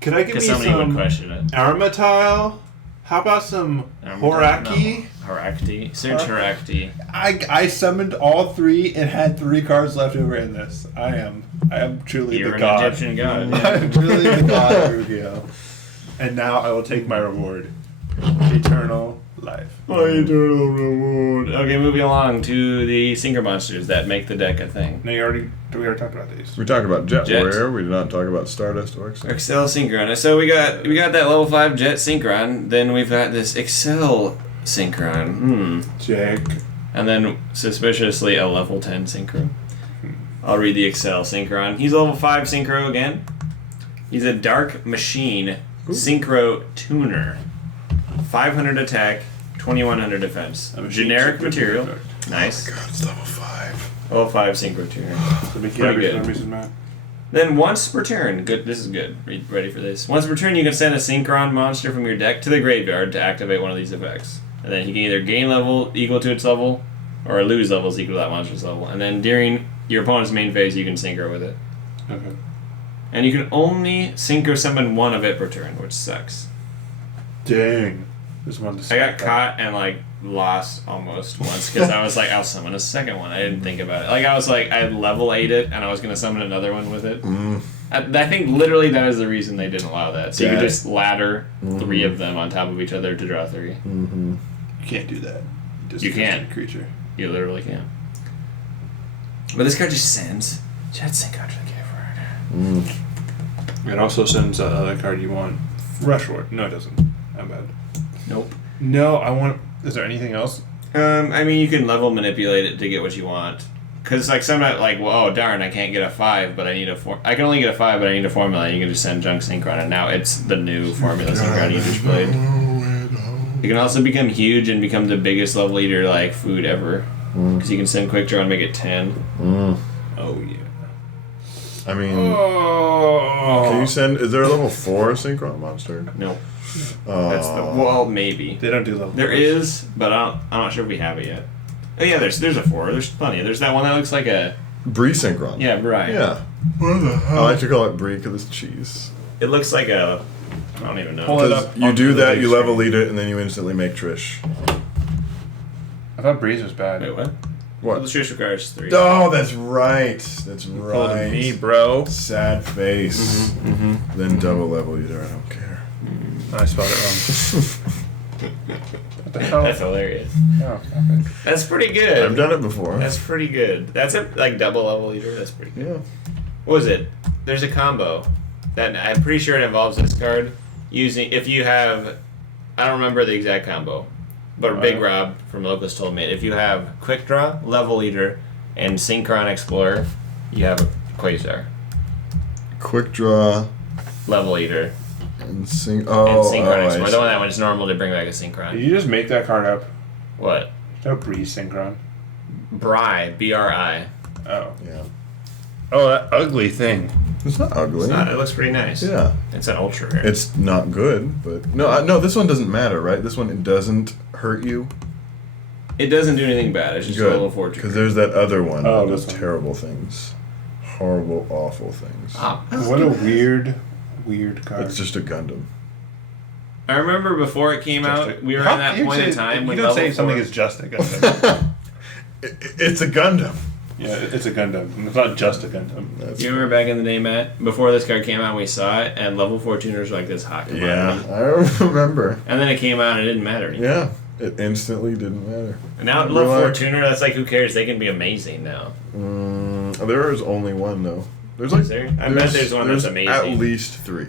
Could I give me because somebody would some question it. Aromatile? How about some Horaki? Horakti. Search Horakti. I summoned all 3 and had 3 cards left over in this. I am truly You're the an god. Egyptian god. I am truly the god of Yugioh. And now I will take my reward. Eternal life. My eternal reward. Okay, moving along to the Synchro monsters that make the deck a thing. No, we already talked about these. We talked about Jet Jet. Warrior. We did not talk about Stardust or Excel. Excel Synchron. So we got that level 5 Jet Synchron. Then we've got this Excel Synchron. Jake. And then suspiciously a level 10 Synchro. I'll read the Excel Synchron. He's level 5 Synchro again. He's a Dark Machine Synchro Tuner. 500 attack, 2100 defense. Generic material. Nice. God, it's level 5. Level 5 Synchro tuner. So be Pretty good. careful, Matt. Then once per turn, good. This is good. Ready for this? Once per turn, you can send a Synchron monster from your deck to the graveyard to activate one of these effects, and then he can either gain level equal to its level, or lose levels equal to that monster's level. And then during your opponent's main phase, you can Synchro with it, Okay. and you can only Synchro summon one of it per turn, which sucks. Dang. Just wanted to I got caught and lost almost once because I was like, I'll summon a second one. I didn't think about it. I was like, I level 8 it and I was gonna summon another one with it. I think literally that is the reason they didn't allow that. So you could just ladder 3 of them on top of each other to draw 3. You can't do that. You can't. Creature. You literally can. But this card just sends Jet Sync onto the graveyard. It also sends the other card you want. Rushward. No, it doesn't. I'm bad. Nope. No, I want. Is there anything else? I mean, you can level manipulate it to get what you want. Because, sometimes, well, oh, darn, I can't get a 5, but I need a 4. I can only get a 5, but I need a formula. You can just send Junk Synchron, and now it's the new formula Synchron you just played. You can also become huge and become the biggest level eater, food ever. Because you can send Quick Draw and make it 10. Oh, yeah. I mean, can you send... Is there a level 4 Synchron monster? No. That's well, maybe. They don't do level There 4s. is, but I'm not sure if we have it yet. Oh, yeah, there's a 4. There's plenty. There's that one that looks like a... Brie Synchron. Yeah, right. Yeah. What the hell? I like to call it Brie because it's cheese. It looks like a... I don't even know. Pull it Because up you onto do the that, big you level screen. lead it, and then you instantly make Trish. I thought Breeze was bad. Wait, what? What? The Trish requires 3. Oh, that's right. That's Pulled right. me, bro. Sad face. Then double level either. I don't care. I spelled it wrong. What the hell? That's hilarious. Oh, okay. That's pretty good. I've done it before. That's pretty good. That's a double level eater. That's pretty good. Yeah. What was it? There's a combo that I'm pretty sure it involves this card using if you have I don't remember the exact combo, but Big Rob from Locust told me if you have Quick Draw, Level Eater, and Synchron Explorer, you have a Quasar. Quick draw Level Eater and sync. and Oh, Synchron I Explorer. see. The one that was normal to bring back a Did Synchron. you just make that card up? What? No Breeze Synchron. Bri, B-R-I. Oh. Yeah. Oh, that ugly thing. It's not ugly. It's not, it looks pretty nice. Yeah. It's an ultra rare. It's not good, but no, this one doesn't matter, right? This one it doesn't hurt you. It doesn't do anything bad. It's just a level Good, 4 because there's that other one Oh, that does this one. terrible things, horrible, awful things. Oh, What a weird card. It's just a Gundam. I remember before it came out, we were in that point in time when you don't say level something 4 is just a Gundam. It's a Gundam. Yeah, it's a Gundam. It's not just a Gundam. That's You remember back in the day, Matt? Before this card came out, we saw it, and level 4 tuners were like this hot commodity. yeah, I remember. And then it came out, and it didn't matter anymore. Yeah, it instantly didn't matter. And now, You're level 4 like- tuner, that's like, who cares? They can be amazing now. There is only one though. There's like Is there? I bet there's one that's amazing. At least 3.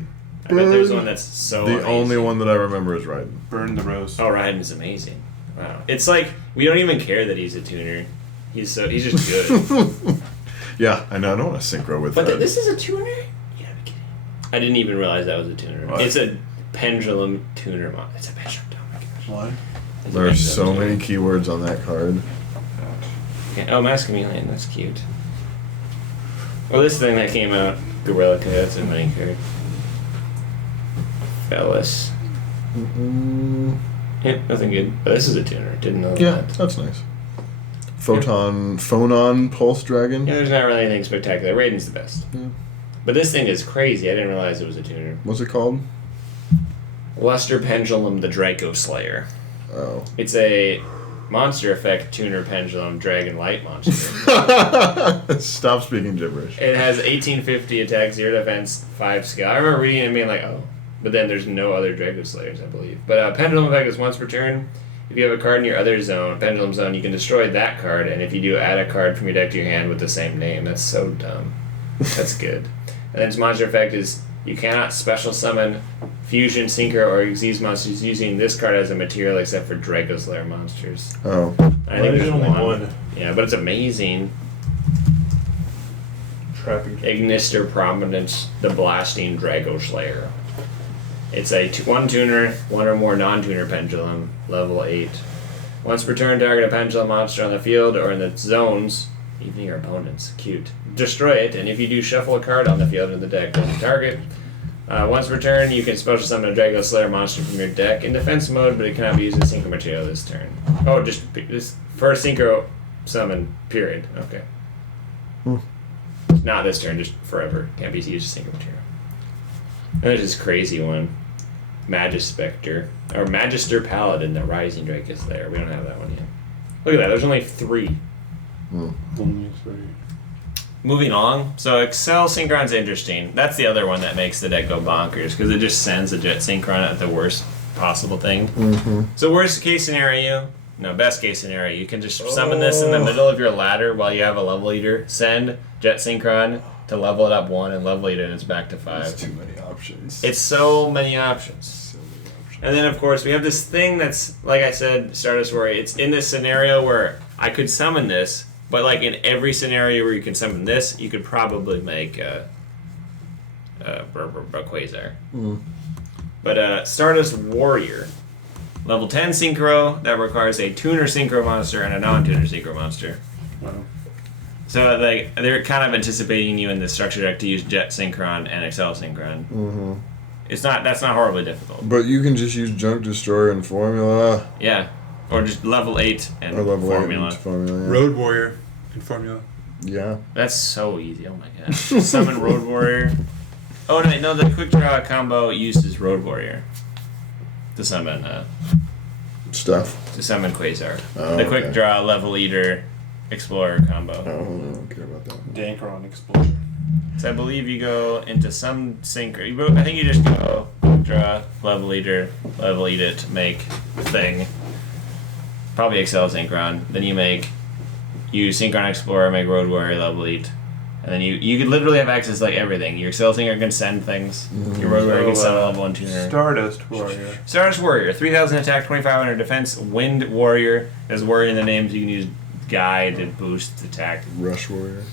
I bet there's one that's so The amazing. only one that I remember is Raiden. Burn the rose. Oh, Raiden's amazing. Wow. It's like, we don't even care that he's a tuner. He's just good. Yeah, I know. I don't want to synchro with But that. this is a tuner? You gotta be kidding. I didn't even realize that was a tuner. What? It's a pendulum tuner mod. It's a pendulum. Oh my gosh. What? It's a There are pendulum so tuner. many keywords on that card. Yeah. Oh, Masquemelian. That's cute. Oh, this thing that came out. Gorilla Coyote's a main card. Fellas. Yeah, nothing good. But this is a tuner. Didn't know Yeah, that. that's nice. Phonon Pulse Dragon. Yeah, there's not really anything spectacular. Raiden's the best. Yeah. But this thing is crazy. I didn't realize it was a tuner. What's it called? Luster Pendulum the Draco Slayer. Oh. It's a monster effect tuner pendulum dragon light monster. Stop speaking gibberish. It has 1850 attack, 0 defense, 5 skill. I remember reading it and being like, oh. But then there's no other Draco Slayers, I believe. But pendulum effect is once per turn. If you have a card in your other zone, pendulum zone, you can destroy that card, and if you do, add a card from your deck to your hand with the same name. That's so dumb. That's good. And then its monster effect is you cannot special summon fusion, synchro, or disease monsters using this card as a material except for Draco Slayer monsters. Oh. I think there's one. Yeah, but it's amazing. Trapping. Ignister Prominence, the Blasting Draco Slayer. It's a 1 tuner, 1 or more non-tuner pendulum, level 8. Once per turn, target a pendulum monster on the field or in the zones, even your opponents. Cute. Destroy it, and if you do, shuffle a card on the field in the deck with the target. Once per turn, you can special summon a Drago Slayer monster from your deck in defense mode, but it cannot be used as synchro material this turn. Oh, just this first synchro summon, period. Okay. Not this turn, just forever. Can't be used as synchro material. And there's this crazy one. Magispector. Or Magister Paladin, the Rising Drake is there. We don't have that one yet. Look at that, there's only 3. Only 3. Moving on, so Excel Synchron's interesting. That's the other one that makes the deck go bonkers, because it just sends a Jet Synchron at the worst possible thing. So worst case scenario, no, best case scenario, you can just summon this in the middle of your ladder while you have a level eater, send Jet Synchron to level it up 1 and level it and it's back to 5. There's too many options. It's so many options. And then, of course, we have this thing that's, like I said, Stardust Warrior. It's in this scenario where I could summon this, but like in every scenario where you can summon this, you could probably make a Quasar. But Stardust Warrior, level 10 Synchro, that requires a Tuner Synchro monster and a non-Tuner Synchro monster. Wow. So like they're kind of anticipating you in the structure deck to use Jet Synchron and Excel Synchron. That's not horribly difficult. But you can just use Junk Destroyer and Formula. Yeah. Or just level 8 and Or level Formula. 8 and Formula. Yeah. Road Warrior in Formula. Yeah. That's so easy. Oh my god. Summon Road Warrior. Oh no, the quick draw combo uses Road Warrior to summon Stuff. Quasar. Oh, The quick okay. draw level eater Explorer combo. Oh, I don't care about that. Dankaron Explosion. So I believe you go into some synchro. I think you just go draw, level eater, level eat it, make thing. Probably Excel Synchron. Then you Synchron Explorer, make Road Warrior, level eat. And then you could literally have access to like everything. Your Excel Synchron can send things. Your Road Warrior can summon level 1 tuner. Stardust Warrior. Stardust Warrior, 3,000 attack, 2,500 defense. Wind Warrior. There's Warrior in the name, so you can use Guide to boost attack. Rush Warrior.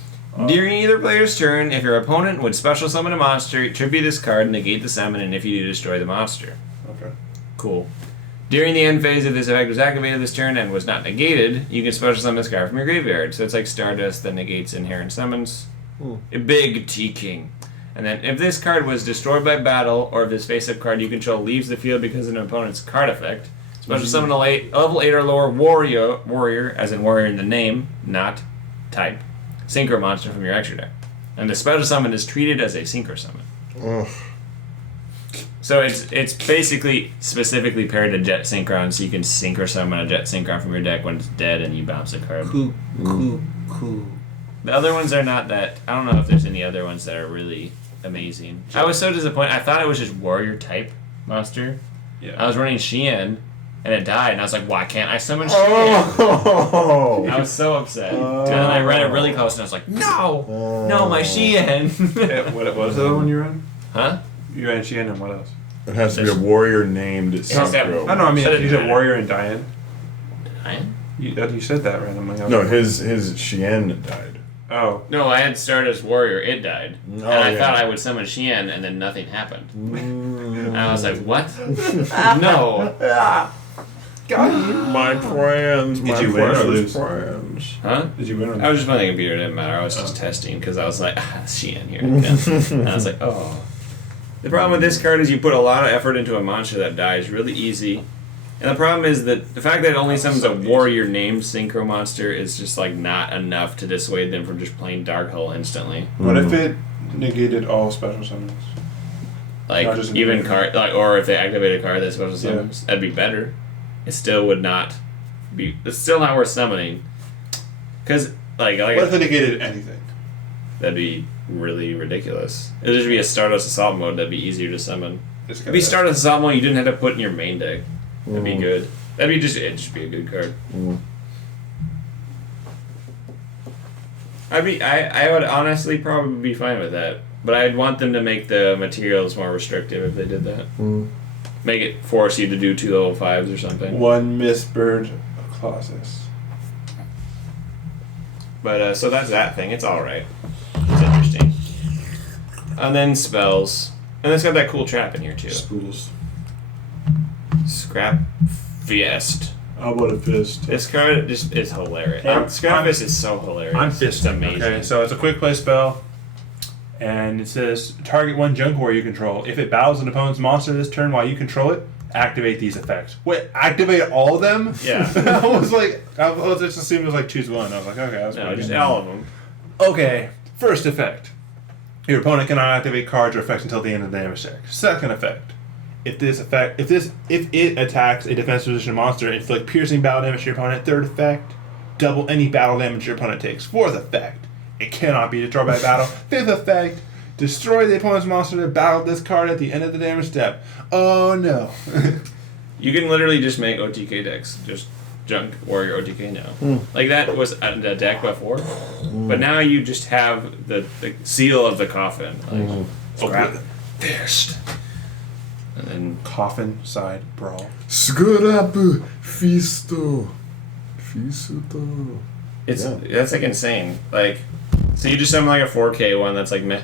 During either player's turn, if your opponent would special summon a monster, tribute this card, negate the summon, and if you do, destroy the monster. Okay. Cool. During the end phase, if this effect was activated this turn and was not negated, you can special summon this card from your graveyard. So it's like Stardust that negates inherent summons. A big T-King. And then if this card was destroyed by battle, or if this face-up card you control leaves the field because of an opponent's card effect, special summon a level 8 or lower warrior, as in warrior in the name, not type, synchro monster from your extra deck. And the special summon is treated as a synchro summon. Ugh. So it's basically specifically paired to Jet Synchron, so you can synchro summon a Jet Synchron from your deck when it's dead and you bounce a card. Cool. The other ones are not that. I don't know if there's any other ones that are really amazing. I was so disappointed. I thought it was just warrior type monster. Yeah. I was running Xian, and it died, and I was like, why can't I summon Xian? Oh! I was so upset. And then I read it really close, and I was like, no, my Xian. What was the other one you ran? Huh? You ran Sheehan and what else? It has to be a warrior named has to have- Synchro. I know. I mean, Said it you said matter. Warrior and Diane. Diane? You said that randomly. No, his Shien died. Oh. No, I had Stardust Warrior. It died. Oh, and I yeah. thought I would summon Xian, and then nothing happened. And I was like, what? no. My plans, my you win or precious lose? plans. Huh? Did you win or I was just playing the computer. It didn't matter. I was just testing because I was like, Xian here. And I was like, oh. The problem with this card is you put a lot of effort into a monster that dies really easy. And the problem is that the fact that it only summons a warrior named Synchro monster is just like not enough to dissuade them from just playing Dark Hull instantly. What if it negated all special summons? Like Not just even an- card, like or if they activate a card that special summons, that'd be better. It still would not be. It's still not worth summoning. Cause like What if it negated anything? that'd be really ridiculous. It'd just be a Stardust Assault mode that'd be easier to summon. Just It'd be Stardust Assault mode you didn't have to put in your main deck. That'd be good. It'd just be a good card. I would honestly probably be fine with that. But I'd want them to make the materials more restrictive if they did that. Make it force you to do 2 level 5s or something. One Mistbird Colossus. But so that's that thing. It's alright. It's interesting. And then spells. And it's got that cool trap in here too. Spools. Scrap Fiest. How about a fist? This card just is hilarious. I'm- Scrap Fist is so hilarious. I'm fisting. It's amazing. Okay, so it's a quick play spell, and it says target one junk warrior you control. If it battles an opponent's monster this turn while you control it, activate these effects. Wait, activate all of them? Yeah. I was like, I just assumed it was like choose one. I was like, okay, that's No, pretty just good. all of them. Okay, first effect. Your opponent cannot activate cards or effects until the end of the damage check. Second effect. If it attacks a defense position monster, inflict piercing battle damage to your opponent. Third effect, double any battle damage your opponent takes. Fourth effect, it cannot be destroyed by battle. Fifth effect, destroy the opponent's monster to battle this card at the end of the damage step. Oh no. You can literally just make OTK decks. Just Junk Warrior OTK now. Like that was a deck before. But now you just have the seal of the coffin. Like, Scrap Fist. And then Coffin side brawl. Scrap Fisto. Fisto. that's like insane. Like, so you just summon like a 4K one that's like meh.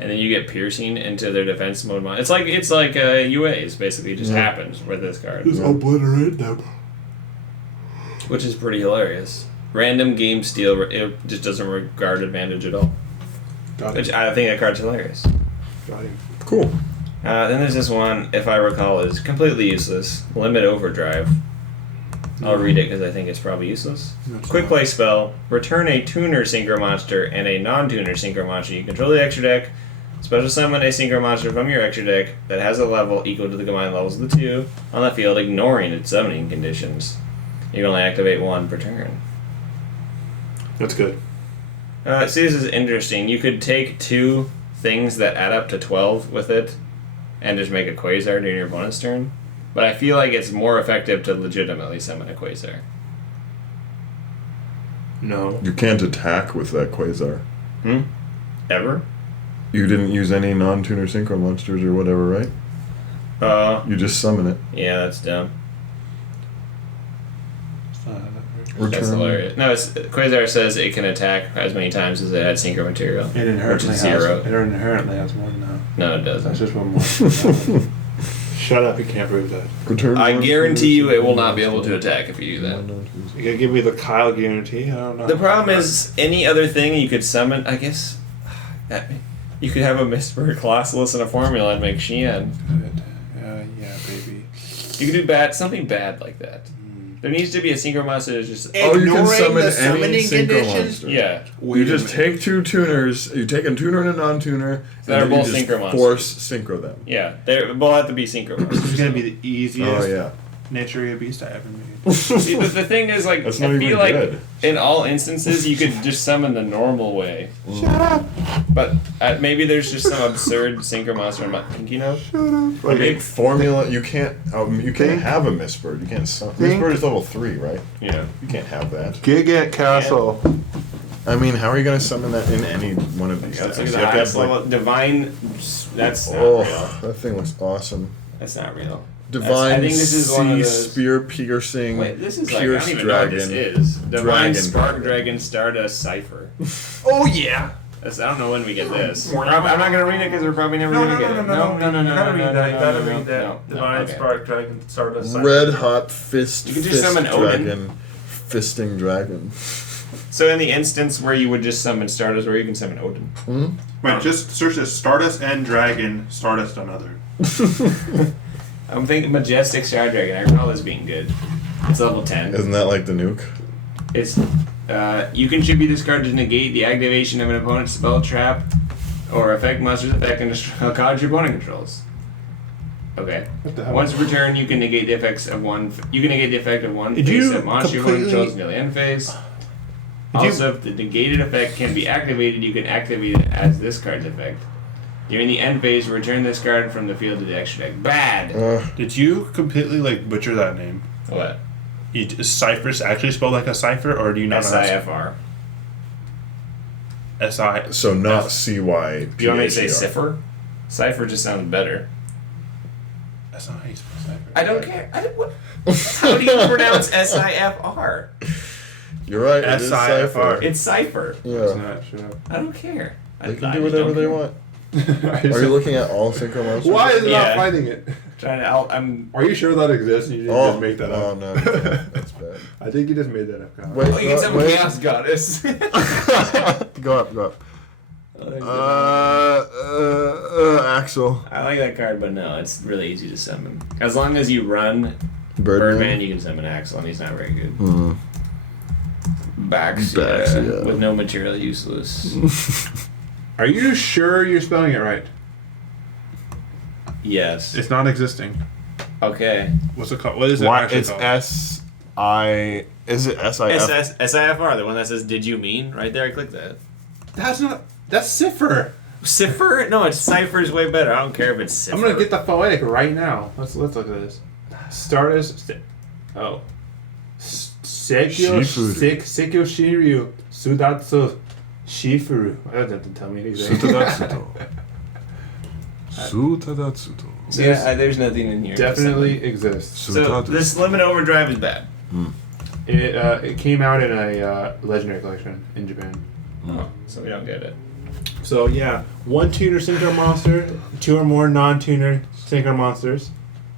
And then you get piercing into their defense mode. It's like UAs basically. It just happens with this card. Just obliterate them. Which is pretty hilarious. Random game steal, it just doesn't regard advantage at all. Got Which it. I think that card's hilarious. Got him. Cool. Then there's this one, if I recall, is completely useless. Limit Overdrive. I'll read it because I think it's probably useless. Quick play spell. Return a tuner synchro monster and a non-tuner synchro monster. You control the extra deck. Special summon a synchro monster from your extra deck that has a level equal to the combined levels of the two on the field, ignoring its summoning conditions. You can only activate one per turn. That's good. See, this is interesting. You could take two things that add up to 12 with it and just make a Quasar during your opponent's turn. But I feel like it's more effective to legitimately summon a Quasar. No. You can't attack with that Quasar. Ever? You didn't use any non-tuner synchro monsters or whatever, right? You just summon it. Yeah, that's dumb. Return. That's hilarious. No, Quasar says it can attack as many times as it had synchro material. It inherently Which is zero. It inherently has more than that. No, it That's doesn't. just one more. Shut up! You can't prove that. Return I one guarantee you tuner it will synchro not be able monster. to attack if you do that. You gotta give me the Kyle guarantee. I don't know. The problem is, any other thing you could summon, I guess, you could have a Mistborn Colossus and a formula and make Xian. Yeah, baby. You could do something bad like that. There needs to be a synchro monster that's just... Oh, you can Ignoring summon the any summoning synchro conditions? monster. Yeah. You just take two tuners, you take a tuner and a non-tuner, That are and then both you just synchro monsters. force synchro them. Yeah. They both have to be synchro This monsters. is gonna be the easiest Oh, yeah. nature beast I ever made. See, the thing is, like, That's I not feel even like good. in all instances you could just summon the normal way. Shut up! But maybe there's just some absurd synchro monster I'm not thinking of. Shut up! Like a formula, you can't have a Mistbird. You can't summon. Mistbird is level 3, right? Yeah. You can't have that. Gigant Castle. I mean, how are you going to summon that in any one of these That's decks? like You the have to highest have, like, level. Divine... That's not oh, real. that thing looks awesome. That's not real. I Divine think this is one of Sea those... Spear Piercing Wait, this is like, I Pierce don't even know what Dragon. this is. Divine Dragon Spark Dragon. Dragon Stardust Cipher. Oh yeah. I don't know when we get this. I'm not going to read it because we're probably never going to get it. You gotta read that. You gotta read that. No, Divine okay. Spark Dragon Stardust. Red Hot Fist You could just Fist summon Odin. Dragon. Fisting Dragon. So in the instance where you would just summon Stardust, where you can summon Odin. Wait, just search this Stardust and Dragon. Stardust another. I'm thinking Majestic Star Dragon. I recall this being good. It's level 10. Isn't that like the nuke? It's you contribute this card to negate the activation of an opponent's spell trap or affect monster's effect and destroy a card your opponent controls. Okay. What the hell? Once per turn, you can negate the effects of one. You can negate the effect of one Did face you of monster your opponent completely- controls until the end phase. Did you- Also, if the negated effect can be activated, you can activate it as this card's effect. During the end phase, return this card from the field to the extra deck. Bad. Did you completely butcher that name? What? Is Cypher's actually spelled like a cipher, or do you not know? SIFR. S-I. So not CY. Do you want me to say Cipher? Cipher just sounds better. That's not how you spell cipher. I don't care. What? How do you pronounce SIFR? You're right. It is SIFR. Cypher. It's Cipher. It's Yeah. not, shut up. I don't care. They I can do just whatever don't they care. want. Are you looking at all synchro monsters? Why is it Yeah. not finding it? I'm. Are you sure that exists? You didn't just make that up. Oh no, that's bad. I think you just made that up. Kyle. Wait, Oh, you can summon wait. Chaos Goddess. Go up. Axel. I like that card, but no, it's really easy to summon. As long as you run Birdman, you can summon Axel, and he's not very good. Baxia, with no material useless. Are you sure you're spelling it right? Yes. It's not existing. Okay. What's it called? What is it Why? actually It's called? S-I... Is it S-I-F? SIFR, the one that says "Did you mean?" Right there. I clicked that. That's not. That's Cipher. Cipher? No, it's Cypher's way better. I don't care if it's Cipher. I'm gonna get the phonetic right now. Let's look at this. Stardust. Oh. Sekyo Shiryu Sudatsu Shifuru. I don't have to tell me anything. Sutadatsuto. Yeah, there's nothing in here. Definitely exists. So this Limit Overdrive is bad. It came out in a legendary collection in Japan. Oh, so we don't get it. So yeah, 1 tuner synchro monster, 2 or more non-tuner synchro monsters,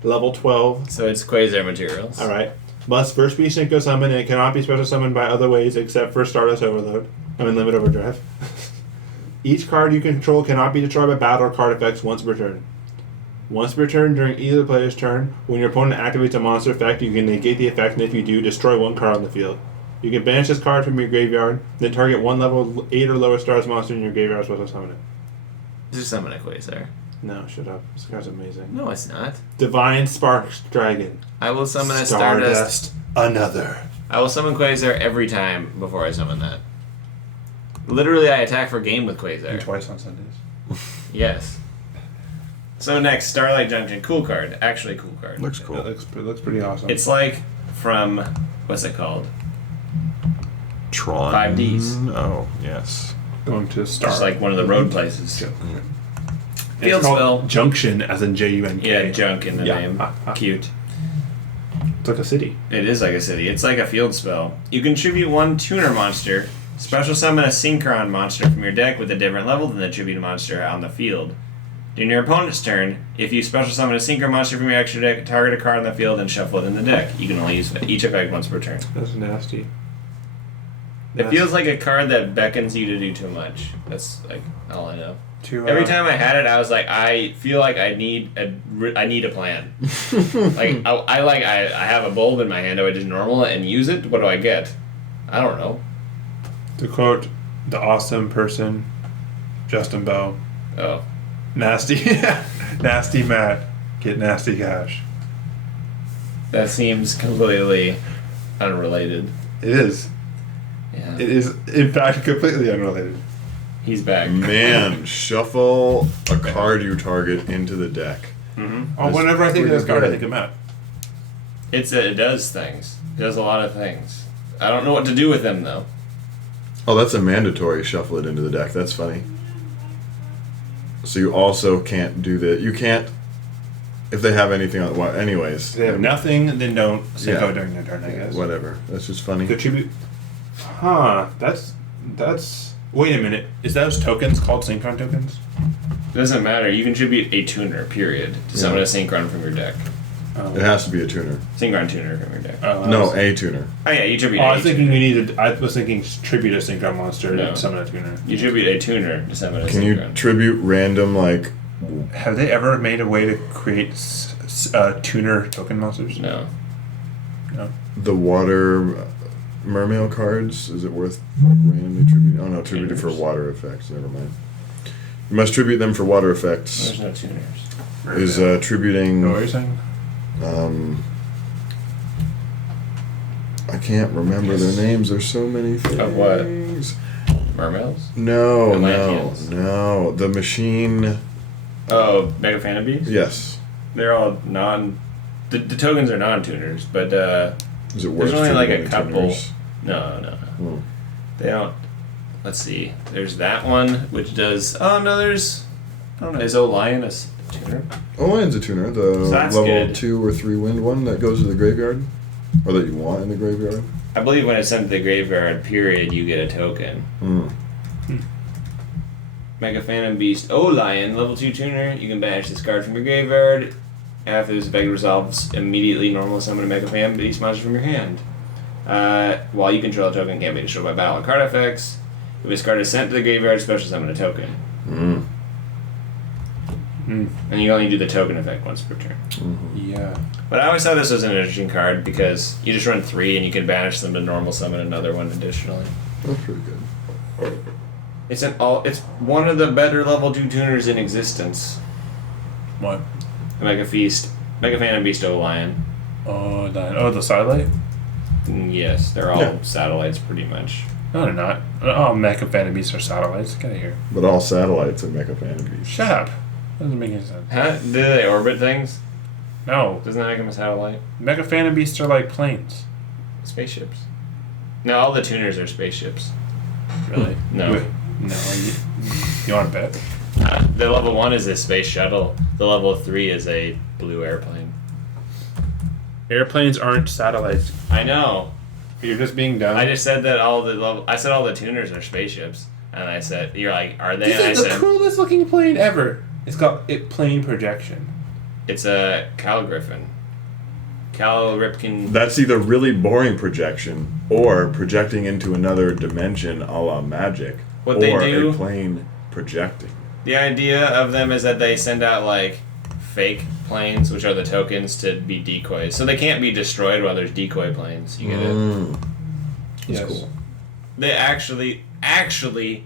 level 12. So it's Quasar materials. All right. Must first be synchro summoned and it cannot be special summoned by other ways except for Stardust Overload. Limit Overdrive. Each card you control cannot be destroyed by battle or card effects once per turn. Once per turn during either player's turn, when your opponent activates a monster effect, you can negate the effect, and if you do, destroy 1 card on the field. You can banish this card from your graveyard, then target 1 level 8 or lower Stardust monster in your graveyard special summon it. Just summon a Quasar. No, shut up. This card's amazing. No, it's not. Divine Sparks Dragon. I will summon a Stardust. Another. I will summon Quasar every time before I summon that. Literally, I attack for game with Quasar. Twice on Sundays. Yes. So next, Starlight Junction. Cool card. Actually cool card. Looks cool. It looks pretty awesome. It's like from, what's it called? Tron. 5Ds. Oh, yes. going to Star. It's like one of the road places. And Field it's called spell. Junction, as in J-U-N-K. Yeah, junk in the name. Cute. It's like a city. It is like a city. It's like a field spell. You contribute 1 tuner monster. Special summon a Synchron monster from your deck with a different level than the tribute monster on the field. During your opponent's turn, if you special summon a Synchron monster from your extra deck, target a card on the field and shuffle it in the deck. You can only use each effect once per turn. That's nasty. It feels like a card that beckons you to do too much. That's like all I know. Every time I had it, I was like, I feel like I need a plan. Like I have a bulb in my hand. Do I just normal it and use it? What do I get? I don't know. To quote the awesome person, Justin Bow, Oh, nasty, nasty Matt, get nasty cash. that seems completely unrelated. It is. Yeah, It is, in fact, completely unrelated. he's back. Man, shuffle a card you target into the deck. Mm-hmm. Oh, whenever I think of this card, I think of Matt. It does things. It does a lot of things. I don't know what to do with them though. Oh, that's a mandatory shuffle it into the deck. That's funny. So you also can't do that. You can't, if they have anything on. Well, anyways. If they have nothing, then don't synchro Yeah. during their turn, I guess. Whatever. That's just funny. Contribute. Huh. That's. Wait a minute. Is those tokens called Synchron tokens? Doesn't matter. You contribute a tuner, period, to summon a Synchron from your deck. It has to be a tuner. Synchron tuner from your deck. No, a tuner. Oh yeah, you tribute. I was thinking we needed. I was thinking tribute a Synchron monster No. to summon a tuner. You tribute a tuner to summon a Can you Synchron. tribute random, like. Have they ever made a way to create tuner token monsters? No. No. The water mermail cards? Is it worth randomly tributing? Oh no, tributed for water effects. Never mind. You must tribute them for water effects. There's no tuners. Is tributing. Know what you're saying? I can't remember their names. There's so many things. Of what? Mermails? No, Atlanteans. no. The machine. Oh, Mega Fan of Bees? Yes. They're all non. The tokens are non-tuners, but Is it worth there's only like a tributing couple. tuners? No. Hmm. They don't. Let's see. There's that one which does. Oh no, there's. I don't know. Is Lion a tuner? Lion's a tuner. The So that's level good. 2 or 3 wind one that goes to the graveyard, or that you want in the graveyard. I believe when it's sent to the graveyard, period, you get a token. Hmm. Mega Phantom Beast Lion, level 2 tuner. You can banish this card from your graveyard. After this effect resolves, immediately normal summon a Mega Fan Beast monster from your hand. While you control a token, can't be destroyed by battle or card effects. If this card is sent to the graveyard, special summon a token. And you only do the token effect once per turn. Yeah. But I always thought this was an interesting card because you just run 3 and you can banish them to normal summon another one additionally. That's pretty good. It's one of the better level 2 tuners in existence. What? Mega Feast, Mega Phantom Beast Lion. The satellite? Yes, they're all satellites pretty much. No, they're not. Oh, Mecha Phantom Beasts are satellites. Get out of here. But all satellites are Mecha Phantom Beasts. Shut up. Doesn't make any sense. Huh? Do they orbit things? No. Doesn't that make them a satellite? Mecha Phantom Beasts are like planes. Spaceships. No, all the tuners are spaceships. Really? No. No. You want to bet? The level 1 is a space shuttle. The level 3 is a blue airplane. Airplanes aren't satellites. I know. You're just being dumb. I just said that all the tuners are spaceships, and I said you're like, are they? This And I is the said coolest looking plane ever. It's called plane projection. it's a Cal Griffin. Cal Ripken. That's either really boring projection or projecting into another dimension a la magic. What or they do- a plane projecting. The idea of them is that they send out like fake planes, which are the tokens, to be decoys. So they can't be destroyed while there's decoy planes. You get it? That's Yes. cool. They actually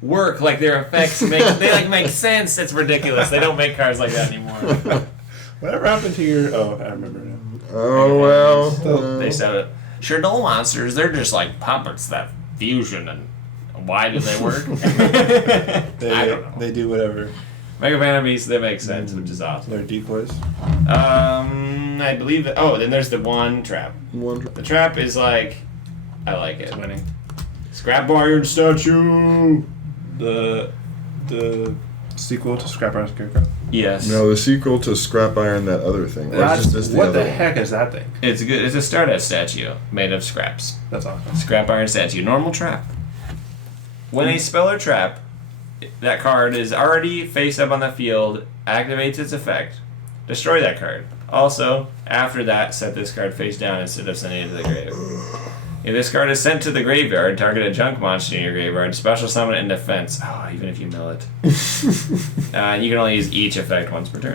work. Like their effects make sense. It's ridiculous. They don't make cards like that anymore. Whatever happened to your... Oh, I remember now. Oh, well. They said it. Sure, dual monsters, they're just like puppets that fusion, and why do they work? I don't know. They do whatever. Mega Phantom Beasts, they make sense, which is awesome. They're decoys. I believe that. Oh, then there's the one trap. The trap is like, I like it. Winning. Scrap Iron Statue. The sequel to Scrap Iron Scarecrow. Yes. No, the sequel to Scrap Iron, that other thing. Or is this What other the one? heck is that thing? It's good. It's a Stardust statue made of scraps. That's awesome. Scrap Iron Statue. Normal trap. When a spell or trap, that card is already face up on the field, activates its effect, destroy that card. Also, after that, set this card face down instead of sending it to the grave. If this card is sent to the graveyard, target a junk monster in your graveyard, special summon it in defense. Oh, even if you mill it. You can only use each effect once per turn.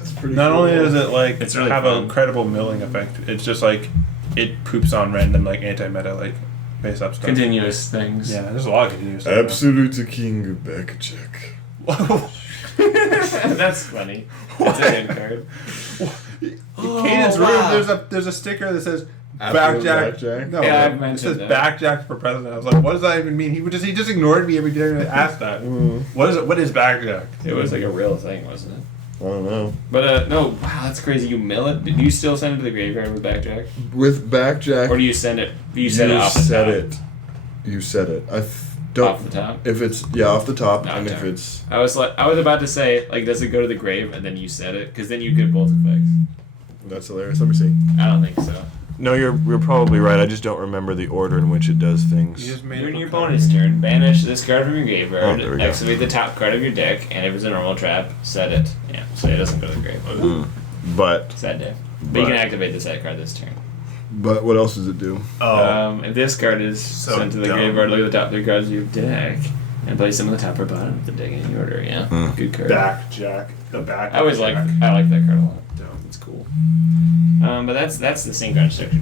It's pretty Not cool. only does it like It's really have fun. a credible milling effect, it's just like it poops on random like anti-meta like face up stuff. Continuous things. Yeah, there's a lot of continuous stuff. Absolute King back check. That's funny. That's a good card. Cadence wow. Room, there's a sticker that says Absolute backjack. backjack? No, Yeah, I've it mentioned says that. backjack for president. I was like, what does that even mean? He just ignored me every time I asked that. What is it? What is backjack? It was like a real thing, wasn't it? I don't know. But no, wow, that's crazy. You mill it. Do you still send it to the graveyard with backjack, With backjack, or do you send it? You send it off the set top? it. You set it. Don't. Off the top. If it's off the top, No, and if sorry. it's I was about to say, like, does it go to the grave and then you set it? Because then you get both effects. that's hilarious. Let me see. I don't think so. No, you're probably right. I just don't remember the order in which it does things. You just made During up your a card. bonus turn, banish this card from your Oh, graveyard, there we go. activate the top card of your deck, and if it's a normal trap, set it. Yeah, so it doesn't go to the grave. But Sad day. But you But- can activate the set card this turn. what else does it do? If this card is sent to the dumb. graveyard, look at the top 3 cards of your deck, and place them on the top or bottom of the deck in any order. Yeah, good card. Backjack. The back. I always like that card a lot. It's cool. But that's the Synchron structure.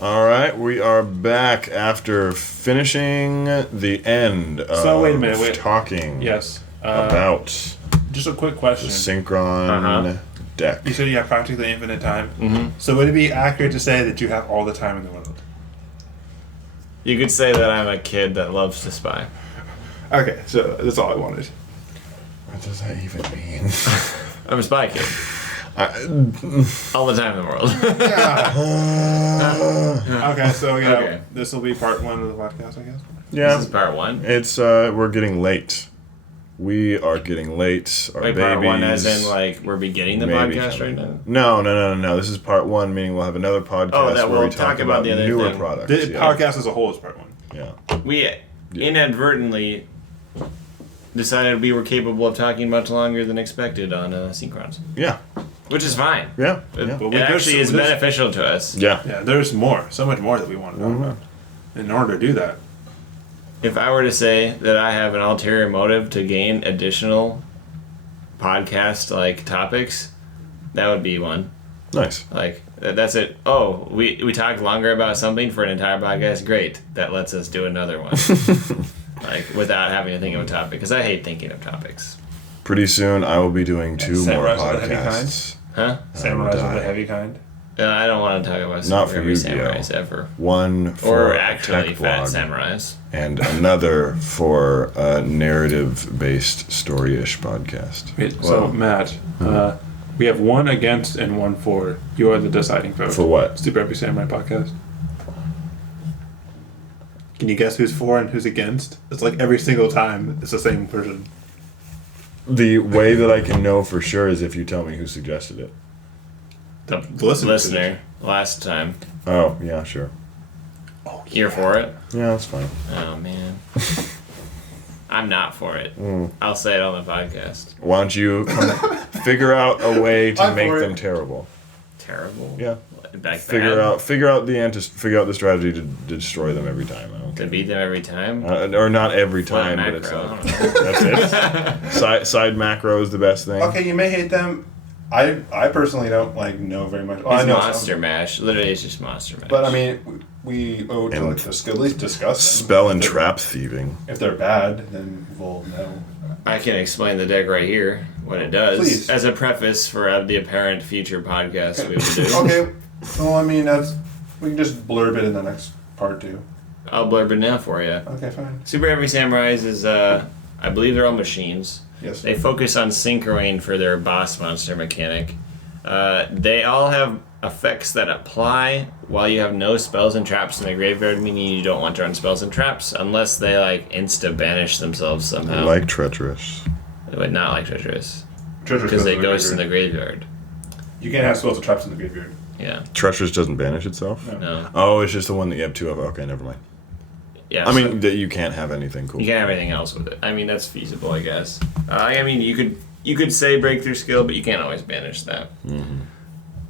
All right, we are back after finishing the end of So, wait a minute, wait. talking Yes. about Just a quick the question. Synchron deck. You said you have practically infinite time. Mm-hmm. So would it be accurate to say that you have all the time in the world? You could say that I'm a kid that loves to spy. Okay, so that's all I wanted. What does that even mean? I'm a spy kid. All the time in the world. Okay, so Okay. this will be part 1 of the podcast, I guess. Yeah, This is part 1. it's we're getting late. We are getting late. Our Wait, babies. part one as in, like, we're beginning the maybe podcast right coming. now? No. This is part one, meaning we'll have another podcast that where we'll we talk about the other newer thing. products. The podcast as a whole is part one. Yeah. We inadvertently decided we were capable of talking much longer than expected on Synchrons. Yeah. Which is fine. Yeah. It, Yeah. But it actually is beneficial to us. Yeah. Yeah, there's more. So much more that we want to know about. In order to do that, If I were to say that I have an ulterior motive to gain additional podcast like topics, that would be one. Nice. Like that's it. Oh, we talked longer about something for an entire podcast. Great, that lets us do another one. Like without having to think of a topic, because I hate thinking of topics. Pretty soon I will be doing 2 more Samurais of the heavy podcasts. Huh? Samurais of die. the heavy kind. I don't want to talk about Not for every Yugioh. samurais ever. One for Or a actually tech fat blog, samurais. and another for a narrative-based story-ish podcast. wait, so Matt, we have 1 against and 1 for. You are the deciding vote. For what? Super Happy Samurai podcast. Can you guess who's for and who's against? It's like every single time it's the same person. The way that I can know for sure is if you tell me who suggested it. The listener. last time. Oh, yeah, sure. Here for it? Yeah, that's fine. Oh, man. I'm not for it. I'll say it on the podcast. Why don't you figure out a way to I'm make for them it. terrible? Terrible. Yeah. Back Figure bad. out the strategy to destroy them every time. I don't To care. beat them every time. Or not every Flat time, but it's macro, like, I don't know. that's it. Side macro is the best thing. Okay, you may hate them. I personally don't like know very much. Well, It's I know Monster some, Mash. Literally, it's just Monster Mash. but I mean, we owe to And like, at least discuss them. Spell and If they're- trap thieving. If they're bad, then we'll know. I can explain the deck right here, what it does, Please. as a preface for the apparent future podcast we will do. Okay, well, I mean we can just blurb it in the next part too. I'll blurb it now for you. Okay, fine. Super Heavy Samurais is, I believe they're all machines. Yes. They focus on Synchron for their boss monster mechanic. They all have effects that apply while you have no spells and traps in the graveyard, meaning you don't want to run spells and traps unless they like insta-banish themselves somehow. Like treacherous. They would not like Treacherous. Treasure Because spells they in the ghost in graveyard. the graveyard. You can't have spells and traps in the graveyard. Yeah. Treacherous doesn't banish itself? No. No. Oh, it's just the one that you have 2 of. Okay, never mind. Yeah. I so mean, that you can't have anything cool. you can't have anything else with it. I mean, that's feasible, I guess. I mean, you could say breakthrough skill, but you can't always banish that.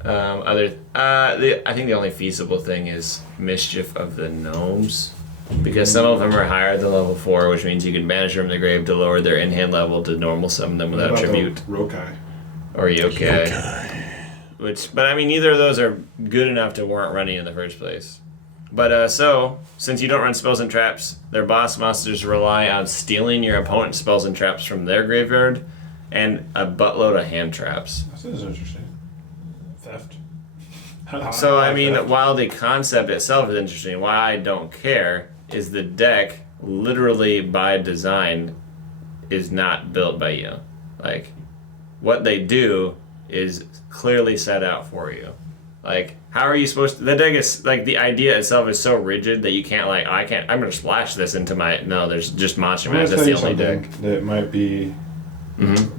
I think the only feasible thing is Mischief of the Gnomes, because some of them are higher than level 4, which means you can banish them from the grave to lower their in-hand level to normal summon them without What about the tribute Rokai. or yokai. But I mean, neither of those are good enough to warrant running in the first place. But so, since you don't run spells and traps, their boss monsters rely on stealing your opponent's spells and traps from their graveyard, and a buttload of hand traps. This is interesting. Theft. So I mean, Theft. while the concept itself is interesting, why I don't care is the deck, literally by design, is not built by you. Like, what they do is clearly set out for you. Like, how are you supposed to... The deck is... Like, the idea itself is so rigid that you can't, like, I'm going to splash this into my... No, there's just Monster I'm Mash. gonna That's tell the you only something deck. that might be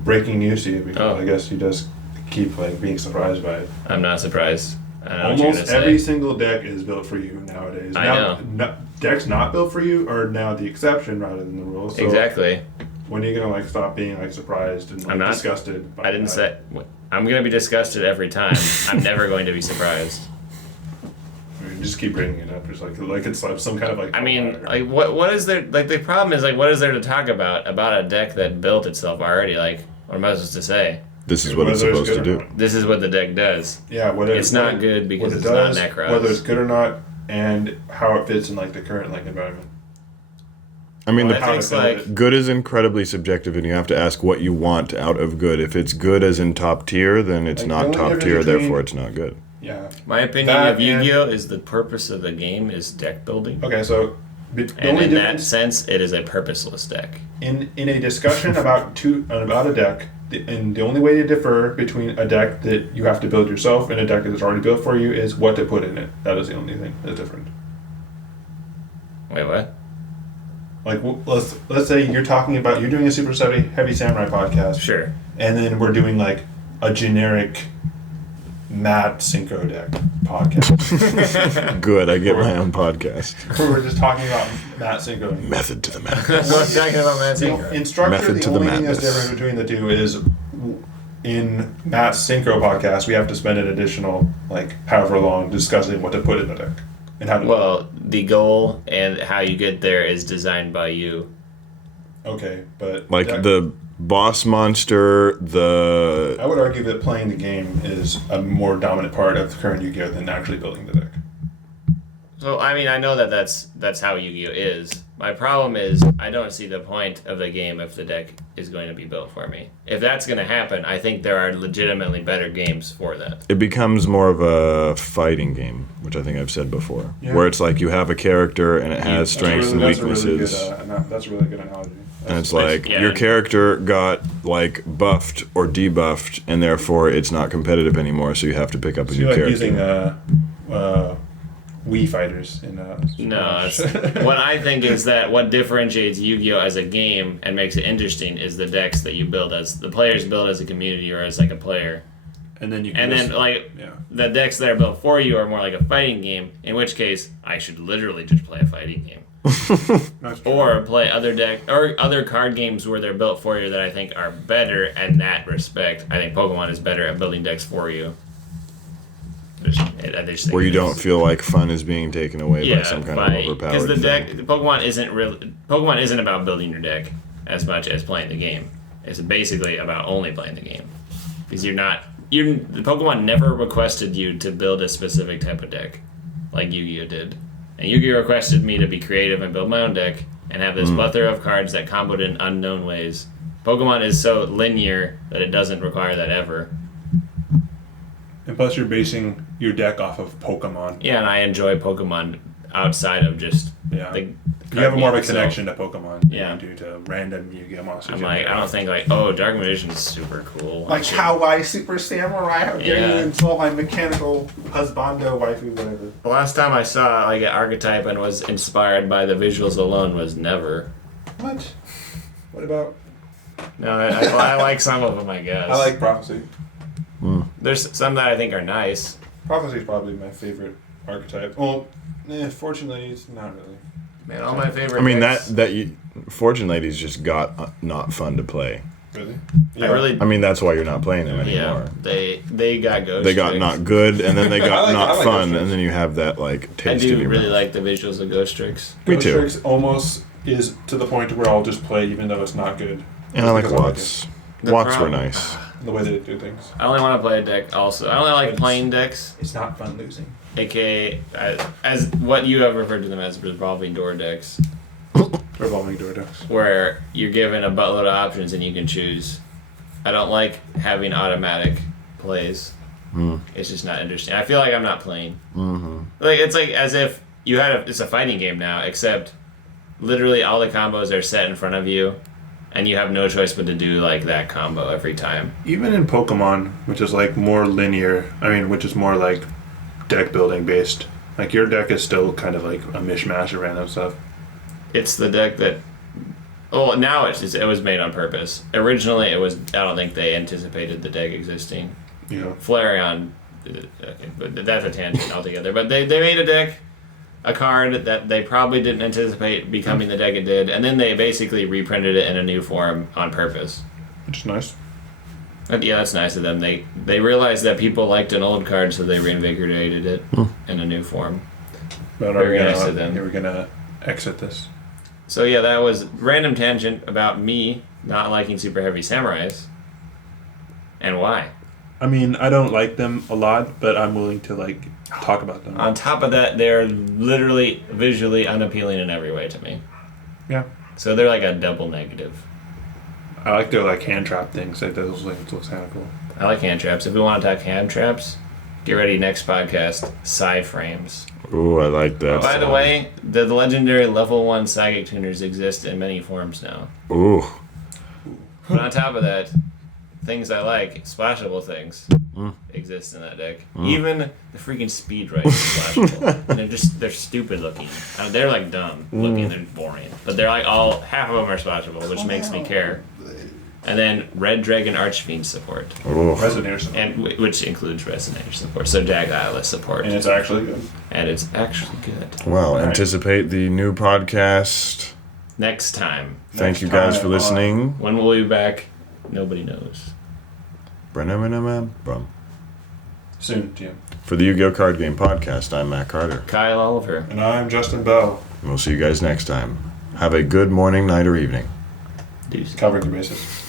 breaking news to you because Oh. I guess you just keep like being surprised by it. I'm not surprised. I don't know what you're Almost gonna every say. single deck is built for you nowadays. I now, know. no- decks not built for you are now the exception rather than the rule. So Exactly. when are you gonna like stop being like surprised and like I'm not- disgusted? By I didn't that? say... I'm going to be disgusted every time. I'm never going to be surprised. I mean, just keep bringing it up. Just like it's like some kind of like. I mean, like, what is there... Like, the problem is, like, what is there to talk about a deck that built itself already? Like, what am I supposed to say? This is what it's Whether supposed to good or do. not. This is what the deck does. Yeah, whether It's not good because what it's it not does, Necros. whether it's good or not, and how it fits in like the current like environment. I mean, Well, the I think it's like... good is incredibly subjective, and you have to ask what you want out of good. If it's good as in top tier, then it's Like, not the only top difference tier, between- therefore it's not good. Yeah. My opinion That of and- Yu-Gi-Oh! Is the purpose of the game is deck building. Okay, so the And only in that difference sense, it is a purposeless deck. in a discussion about a deck, and the only way to differ between a deck that you have to build yourself and a deck that's already built for you is what to put in it. That is the only thing that's different. Wait, what? Like let's say you're doing a super heavy samurai podcast, Sure. and then we're doing like a generic Matt Synchro deck podcast. Good, I get my own podcast. Where we're just talking about Matt Synchro. Method to the madness. We're talking about Matt Synchro. In structure, Method the to the only thing that's madness. different between the two is in Matt's Synchro podcast, we have to spend an additional, like, however long discussing what to put in the deck and how to. Well, the goal and how you get there is designed by you. Okay, but Like deck- the boss monster, I would argue that playing the game is a more dominant part of current Yu-Gi-Oh than actually building the deck. So I mean, I know that that's how Yu-Gi-Oh is. My problem is I don't see the point of the game if the deck is going to be built for me. If that's going to happen, I think there are legitimately better games for that. it becomes more of a fighting game, which I think I've said before, Yeah. where it's like you have a character and it has strengths and That's weaknesses. that's a really good analogy. And it's like Yeah. your character got like buffed or debuffed, and therefore it's not competitive anymore. So you have to pick up a So new you like character. using Wii fighters in No, it's, what I think is that what differentiates Yu-Gi-Oh as a game and makes it interesting is the decks that you build as the players build as a community or as like a player. And then you can And just, then like yeah. the decks that are built for you are more like a fighting game, in which case I should literally just play a fighting game. That's true. Or play other card games where they're built for you that I think are better in that respect. I think Pokemon is better at building decks for you. I just think Where you it don't is. feel like fun is being taken away by some kind of overpowered because the deck thing. Pokemon isn't about building your deck as much as playing the game. It's basically about only playing the game because the Pokemon never requested you to build a specific type of deck like Yu-Gi-Oh did, and Yu-Gi-Oh requested me to be creative and build my own deck and have this plethora of cards that comboed in unknown ways. Pokemon is so linear that it doesn't require that ever. And plus, you're basing your deck off of Pokemon. Yeah, and I enjoy Pokemon outside of just Yeah. the You have more of a itself. connection to Pokemon than Yeah. you do to random Yu-Gi-Oh monsters. I'm you like, pick I don't up. think like, oh, Dark Magician is super cool. Like Kawaii Super Samurai, how dare Yeah. you insult my mechanical husbando waifu, whatever. The last time I saw like an archetype and was inspired by the visuals alone was never. What? What about? No, I like some of them, I guess. I like Prophecy. There's some that I think are nice. Prophecy is probably my favorite archetype. Well, fortunately, it's not really. Man, all my favorite. I mean decks, Fortune Ladies just got not fun to play. Really? I really. I mean that's why you're not playing them Yeah, anymore. they got ghost. They got tricks. not good, and then they got I not like fun, those and then you have that like I taste in do your really mouth. like the visuals of Ghost Tricks. Me Ghost too. Tricks almost is to the point where I'll just play even though it's not good. And I like Because Watts. The Watts were problem- nice. The way they do things. I only want to play a deck. Also, I only like plain decks, It's not fun losing. aka as what you have referred to them as revolving door decks, Revolving door decks. where you're given a buttload of options and you can choose. I don't like having automatic plays. It's just not interesting. I feel like I'm not playing. Like it's like as if you had it's a fighting game now, except literally all the combos are set in front of you, and you have no choice but to do like that combo every time. Even in Pokemon, which is like more linear, which is more like deck building based, like your deck is still kind of like a mishmash of random stuff. It's the deck that. Well, now it was made on purpose. Originally, it was. I don't think they anticipated the deck existing. You know, Flareon, okay, but that's a tangent altogether. But they made a deck, a card that they probably didn't anticipate becoming the deck it did, and then they basically reprinted it in a new form on purpose. which is nice. And yeah, that's nice of them. They realized that people liked an old card, so they reinvigorated it in a new form. But Very nice of them. Are we gonna exit this? So yeah, that was random tangent about me not liking super heavy samurais. And why? I mean, I don't like them a lot, but I'm willing to like talk about them. On top of that, they're literally visually unappealing in every way to me. Yeah, So they're like a double negative. I like their like hand trap things. Like those things looks kind of cool. I like hand traps. If we want to talk hand traps, get ready next podcast, Psy Frames. Ooh, I like that. By the way, the legendary level 1 psychic tuners exist in many forms now. Ooh. But on top of that, things I like, splashable things, exist in that deck. Even the freaking speed right is splashable. And they're stupid looking. They're like dumb looking, they're boring. But they're like half of them are splashable, which makes me care. And then Red Dragon Archfiend support. Resonator support. And which includes Resonator support. So Jack Atlas support. And it's actually good. Well, Right. anticipate the new podcast. Next time. Thank you guys time for listening. When we'll be back, nobody knows. Brum. Soon, Jim. For the Yu-Gi-Oh! Card Game Podcast, I'm Matt Carter. Kyle Oliver. And I'm Justin Bell. And we'll see you guys next time. Have a good morning, night, or evening. Deuces. Covering the bases.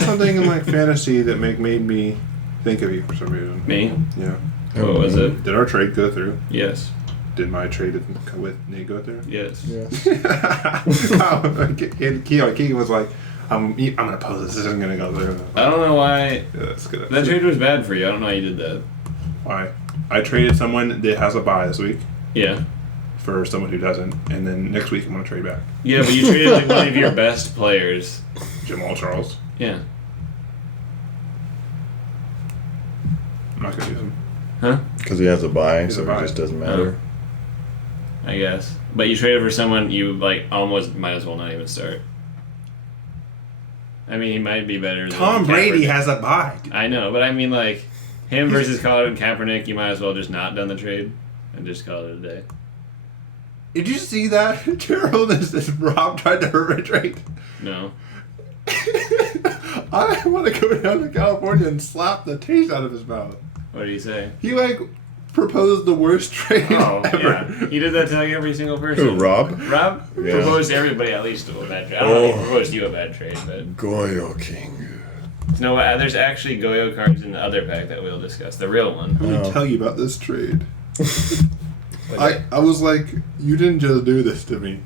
Something in like fantasy that made me think of you for some reason. Me? Yeah. What was it? Did our trade go through? Yes. Did my trade with Nate go through? Yes. Keegan was like, I'm gonna pose this isn't gonna go through. I don't know why. Yeah, that's good. That trade was bad for you. I don't know why you did that. Why? I traded someone that has a buy this week Yeah. for someone who doesn't, and then next week I'm gonna trade back. Yeah, but you traded like one of your best players. Jamal Charles. Yeah. I'm not gonna use him. Huh? Because he has a buy, He's so a buy. it just doesn't matter. I guess. But you traded for someone you like almost might as well not even start. I mean, he might be better than Tom Brady Kaepernick. has a buy. I know, but I mean, like, him versus Colin Kaepernick, you might as well just not done the trade and just call it a day. Did you see that? Gerald this Rob tried to hurt my trade. No. I want to go down to California and slap the taste out of his mouth. What did he say? He like proposed the worst trade Oh, ever. yeah. He did that to like every single person. Who, Rob? Rob Yeah. proposed to everybody at least to a bad trade. I don't know if he proposed you a bad trade, but... Goyo King. No, there's actually Goyo cards in the other pack that we'll discuss. The real one. Let me tell you about this trade. I was like, you didn't just do this to me.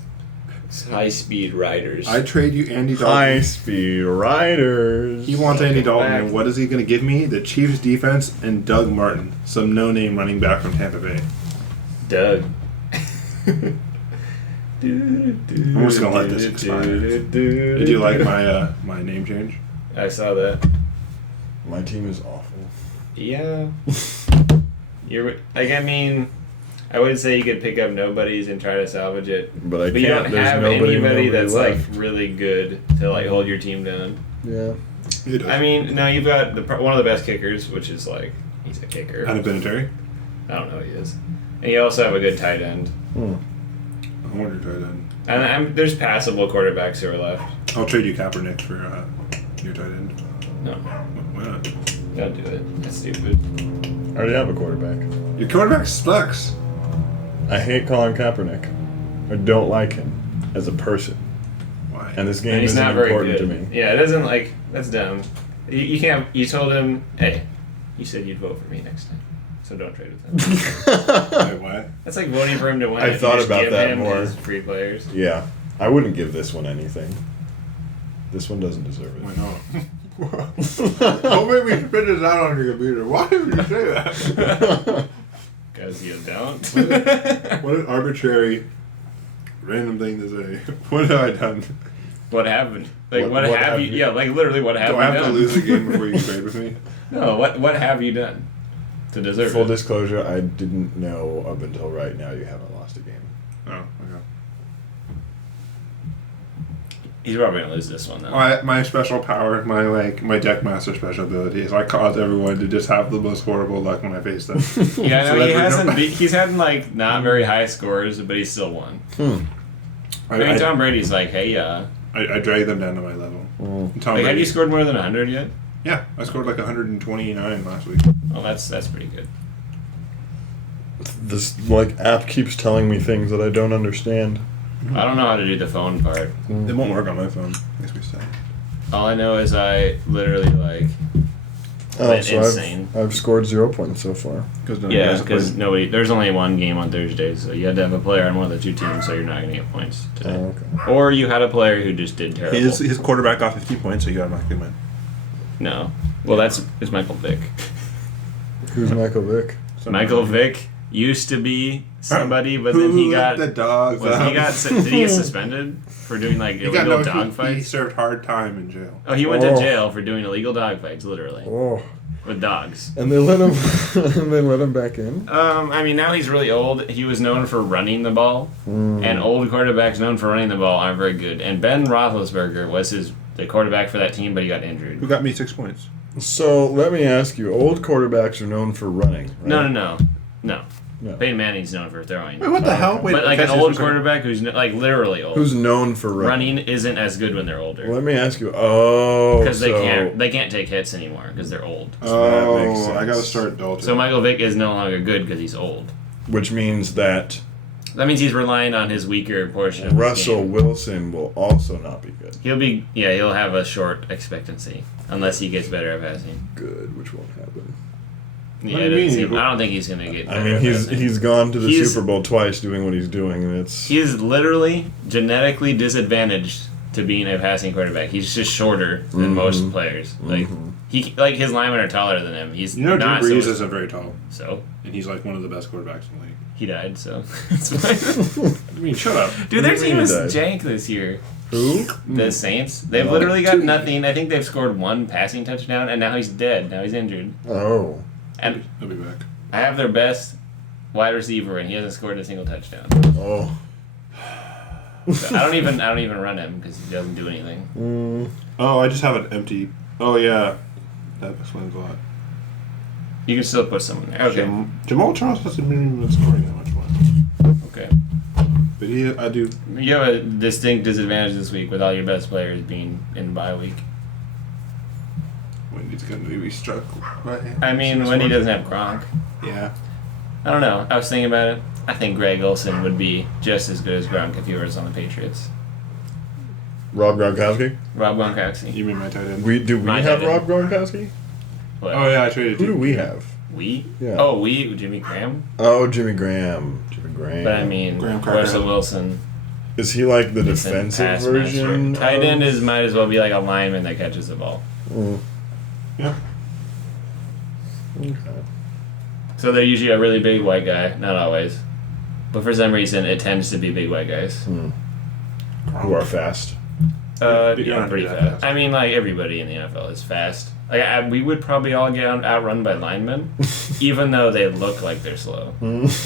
High-speed riders. I trade you Andy Dalton. High speed riders. He wants Andy Dalton, back. and what is he going to give me? The Chiefs defense and Doug Martin, some no-name running back from Tampa Bay. Doug. I'm just going to let this expire. Did you like my my name change? I saw that. My team is awful. Yeah. You're like, I mean, I would say you could pick up nobodies and try to salvage it, But I but you can't. don't There's have nobody anybody that's left. like really good to like hold your team down. Yeah. I mean, no, you've got one of the best kickers, which is like he's a kicker. Anna Vinatieri? I don't know who he is, and you also have a good tight end. I wonder tight end. And there's passable quarterbacks who are left. I'll trade you Kaepernick for your tight end. No, Why not? don't do it. That's stupid. I already have a quarterback. Your quarterback sucks. I hate Colin Kaepernick. I don't like him as a person. Why? And this And game he's isn't not very important good. to me. Yeah, it doesn't like that's dumb. You can't. You told him, hey, you said you'd vote for me next time, so don't trade with him. Wait, what? That's like voting for him to win. I if you thought just about give that him more. his free players. Yeah, I wouldn't give this one anything. This one doesn't deserve it. Why not? Don't make me spit this out on your computer. Why would you say that? Because you don't. What an arbitrary, random thing to say. What have I done? What happened? Like What what have have you? you- Yeah, like literally what have Do you I have done? to lose a game before you trade with me? No, what have you done to deserve Full it? disclosure, I didn't know up until right now you haven't lost a game. Oh, okay. He's probably gonna lose this one though. My special power, my deck master special ability is I cause everyone to just have the most horrible luck when I face them. Yeah, So no, he that- hasn't. He's had like not very high scores, but he's still won. I mean, Tom Brady's like, hey, I drag them down to my level. Tom like, have Brady- you scored more than 100 yet? Yeah, I scored like 129 last week. Well, that's pretty good. This app keeps telling me things that I don't understand. I don't know how to do the phone part. It won't work on my phone. Guess we said. All I know is I literally went So insane. I've scored 0 points so far. Yeah, because there's only one game on Thursdays, so you had to have a player on one of the two teams, so you're not going to get points today. Oh, okay. Or you had a player who just did terrible. His quarterback got 50 points, so you automatically win. No. Well, it's Michael Vick. Who's Michael Vick? Michael Vick used to be somebody, but then he got the dogs. did he get suspended for doing like illegal dog He fights? served hard time in jail. Oh, he went to jail for doing illegal dog fights, literally, Oh, with dogs. and they let him. And they let him back in. I mean, now he's really old. He was known for running the ball, and old quarterbacks known for running the ball aren't very good. And Ben Roethlisberger was the quarterback for that team, but he got injured. Who got me 6 points? So let me ask you: old quarterbacks are known for running. Right? No. Peyton Manning's known for throwing. Wait, what the hell? Wait, But like an that's old just- quarterback who's like literally old. Who's known for running? running isn't as good when they're older Let me ask you. Oh, because so they can't take hits anymore because they're old. That makes Oh, I sense. gotta start Dalton. So Michael Vick is no longer good because he's old. which means that That means he's relying on his weaker portion of his Russell game. Wilson will also not be good. He'll have a short expectancy unless he gets better at passing. Good, which won't happen. Yeah, do it you doesn't mean? seem, I don't think he's gonna get. I Better mean, at he's passing. he's gone to the He's- Super Bowl twice doing what he's doing, and it's He's literally genetically disadvantaged to being a passing quarterback. He's just shorter than most players. Like his linemen are taller than him. He's Drew not Brees so, isn't very tall, so and he's like one of the best quarterbacks in the league. he died. So it's fine. I mean, shut up. Dude, their What do you team mean is he died? jank this year. who? The Saints. They've literally got nothing. I think they've scored one passing touchdown, and now he's dead. Now he's injured. Oh, And He'll be back. I have their best wide receiver, and he hasn't scored a single touchdown. oh. So I don't even run him because he doesn't do anything. Oh, I just have an empty. Oh yeah, that explains a lot. You can still put someone there. Okay. Jamal Charles hasn't been scoring that much points, Okay. but I do. You have a distinct disadvantage this week with all your best players being in bye week. Wendy's gonna be struck. Right. I mean, Wendy doesn't have Gronk. Yeah. I don't know. I was thinking about it. I think Greg Olsen would be just as good as Gronk if he was on the Patriots. Rob Gronkowski. Rob Gronkowski. You mean my tight end? We My have tight end. Rob Gronkowski? What? Oh yeah, I traded. Who you. do we have? We? Yeah. Oh, we? Jimmy Graham? Oh, Jimmy Graham. Jimmy Graham. But I mean, Graham Carter. Russell Wilson. is he like the is a defensive pass version? master. Tight end of- might as well be like a lineman that catches the ball. Mm, Yeah. okay. So they're usually a really big white guy. Not always. But for some reason, it tends to be big white guys. Who are fast? But you're Yeah, not pretty that fast. fast. I mean, like, everybody in the NFL is fast. Like, we would probably all get outrun by linemen, even though they look like they're slow. That's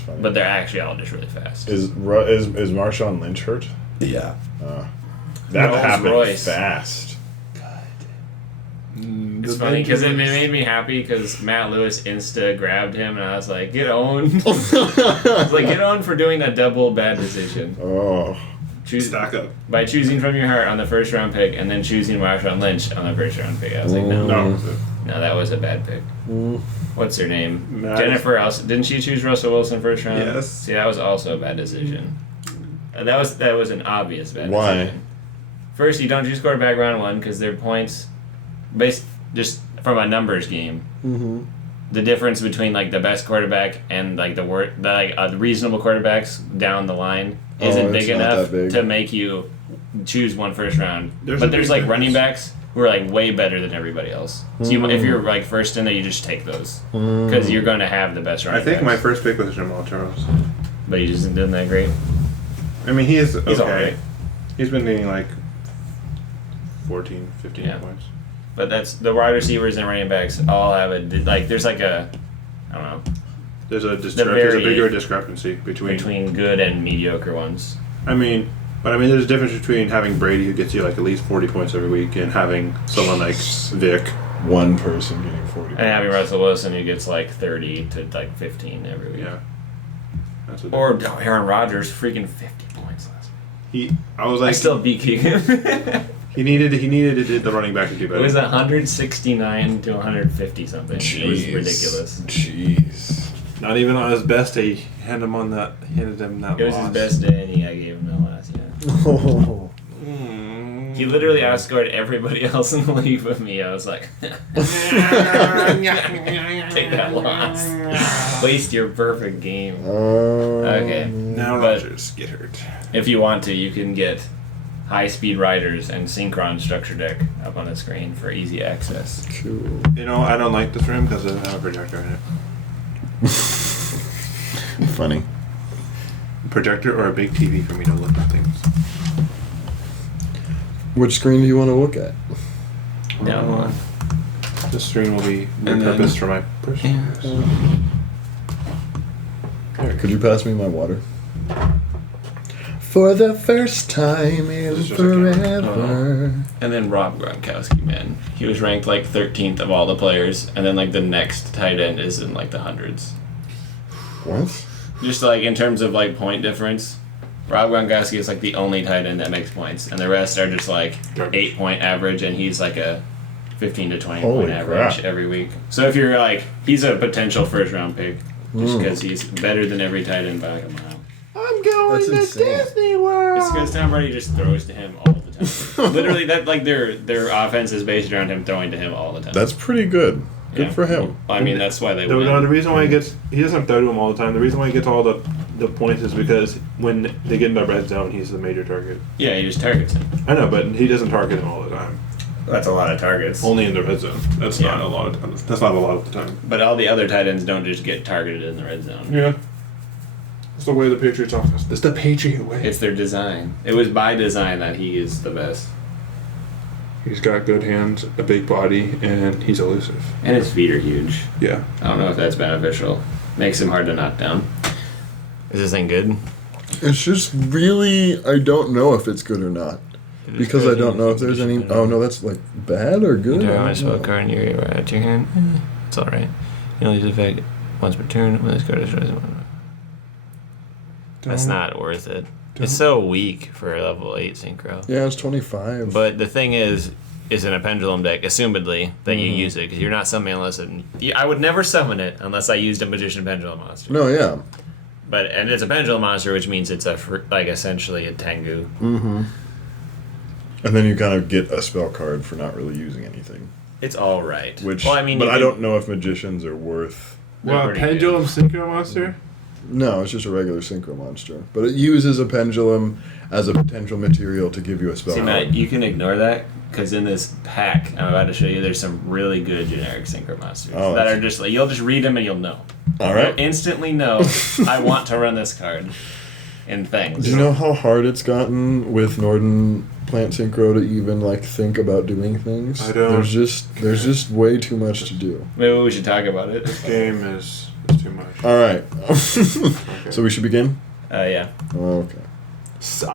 funny. But they're actually all just really fast. is Marshawn Lynch hurt? Yeah. That Rolls happened Royce. fast. It's was funny because it made me happy because Matt Lewis insta grabbed him and I was like, get owned. I was like, get owned for doing a double bad decision. Oh. Stack up. By choosing from your heart on the first round pick and then choosing Marshawn Lynch on the first round pick. I was like, no, that was a bad pick. What's her name? Jennifer Elson. Didn't she choose Russell Wilson first round? Yes. See, that was also a bad decision. That was an obvious bad Why? decision. First, you don't choose quarterback round 1 because their points, based just from a numbers game. Mm-hmm. The difference between like the best quarterback and like the reasonable quarterbacks down the line isn't big enough to make you choose one first round. There's like running backs who are like way better than everybody else. So if you're like first in there, you just take those because you're going to have the best running. I think backs. my first pick was Jamal Charles. But he just isn't doing that great. I mean, he's okay. Alright. He's been getting like 14, 15 Yeah. points. But that's the wide receivers and running backs all have there's like a, I don't know, There's a bigger discrepancy between good and mediocre ones. there's a difference between having Brady who gets you like at least 40 points every week and having someone like Vic. One person getting 40. And having Russell Wilson who gets like 30 to like 15 every week. Yeah. That's what Or Aaron Rodgers, freaking 50 points last week. I was like I still beat him. he needed the running back to do better. It was 169 to 150 something. It was ridiculous. Jeez. Not even on his best day, he handed him that It was his best day, and I gave him that last. Yeah. Oh. He literally outscored everybody else in the league with me. I was like, take that loss. Waste your perfect game. Okay. Now But- Rodgers get hurt. If you want to, you can get high-speed riders and Synchron structure deck up on the screen for easy access. Cool. You know, I don't like this room because it doesn't have a projector in it. Funny. Projector or a big TV for me to look at things. Which screen do you want to look at? Down one. This screen will be And then- repurposed for my personal use. Could you pass me my water? For the first time in This is just a camera. forever. And then Rob Gronkowski, man. He was ranked like 13th of all the players, and then like the next tight end is in like the hundreds. What? Just like in terms of like point difference, Rob Gronkowski is like the only tight end that makes points, and the rest are just like Garbage. 8-point average, and he's like a 15 to 20 Holy point average crap. every week. So if you're like, he's a potential first round pick, just because he's better than every tight end by like a mile. I'm going That's to insane. Disney World. It's because Tom Brady just throws to him all the time. Literally, that like their offense is based around him throwing to him all the time. That's pretty good. Good Yeah. for him. I mean, that's why they The win. reason why he doesn't throw to him all the time. The reason why he gets all the points is because when they get in the red zone, he's the major target. Yeah, he just targets him. I know, but he doesn't target him all the time. That's a lot of targets. Only in the red zone. That's Yeah. not a lot of time. That's not a lot of the time. But all the other tight ends don't just get targeted in the red zone. Yeah. That's the way the Patriots offense. That's the Patriot way. It's their design. It was by design that he is the best. He's got good hands, a big body, and he's elusive. And his feet are huge. Yeah. I don't know if that's beneficial. Makes him hard to knock down. Is this thing good? It's just really, I don't know if it's good or not. Because I don't know if there's any. Oh no, that's like bad or good. You I draw my don't spell know. card and you right out your hand. It's alright. You only use the effect once per turn when this card is chosen. That's Don't- not worth it. don't- It's so weak for a level 8 synchro. Yeah, it's 25. But the thing is in a pendulum deck, assumedly, that you use it, because you're not summoning unless it... I would never summon it unless I used a Magician Pendulum monster. No, yeah. And it's a pendulum monster, which means it's essentially a Tengu. Mm-hmm. And then you kind of get a spell card for not really using anything. It's all right. Which, well, I mean, but you I can- don't know if magicians are worth. They're Well, pretty pendulum synchro monster. No, it's just a regular synchro monster. But it uses a pendulum as a potential material to give you a spell See, card. Matt, you can ignore that because in this pack I'm about to show you, there's some really good generic synchro monsters Oh, that that's- are just like you'll just read them and you'll know. All right. You'll instantly know I want to run this card in things. Do you know how hard it's gotten with Norden Plant Synchro to even like think about doing things? I don't. There's just way too much to do. Maybe we should talk about it. This game is too much. All right. So we should begin. Yeah. Okay. So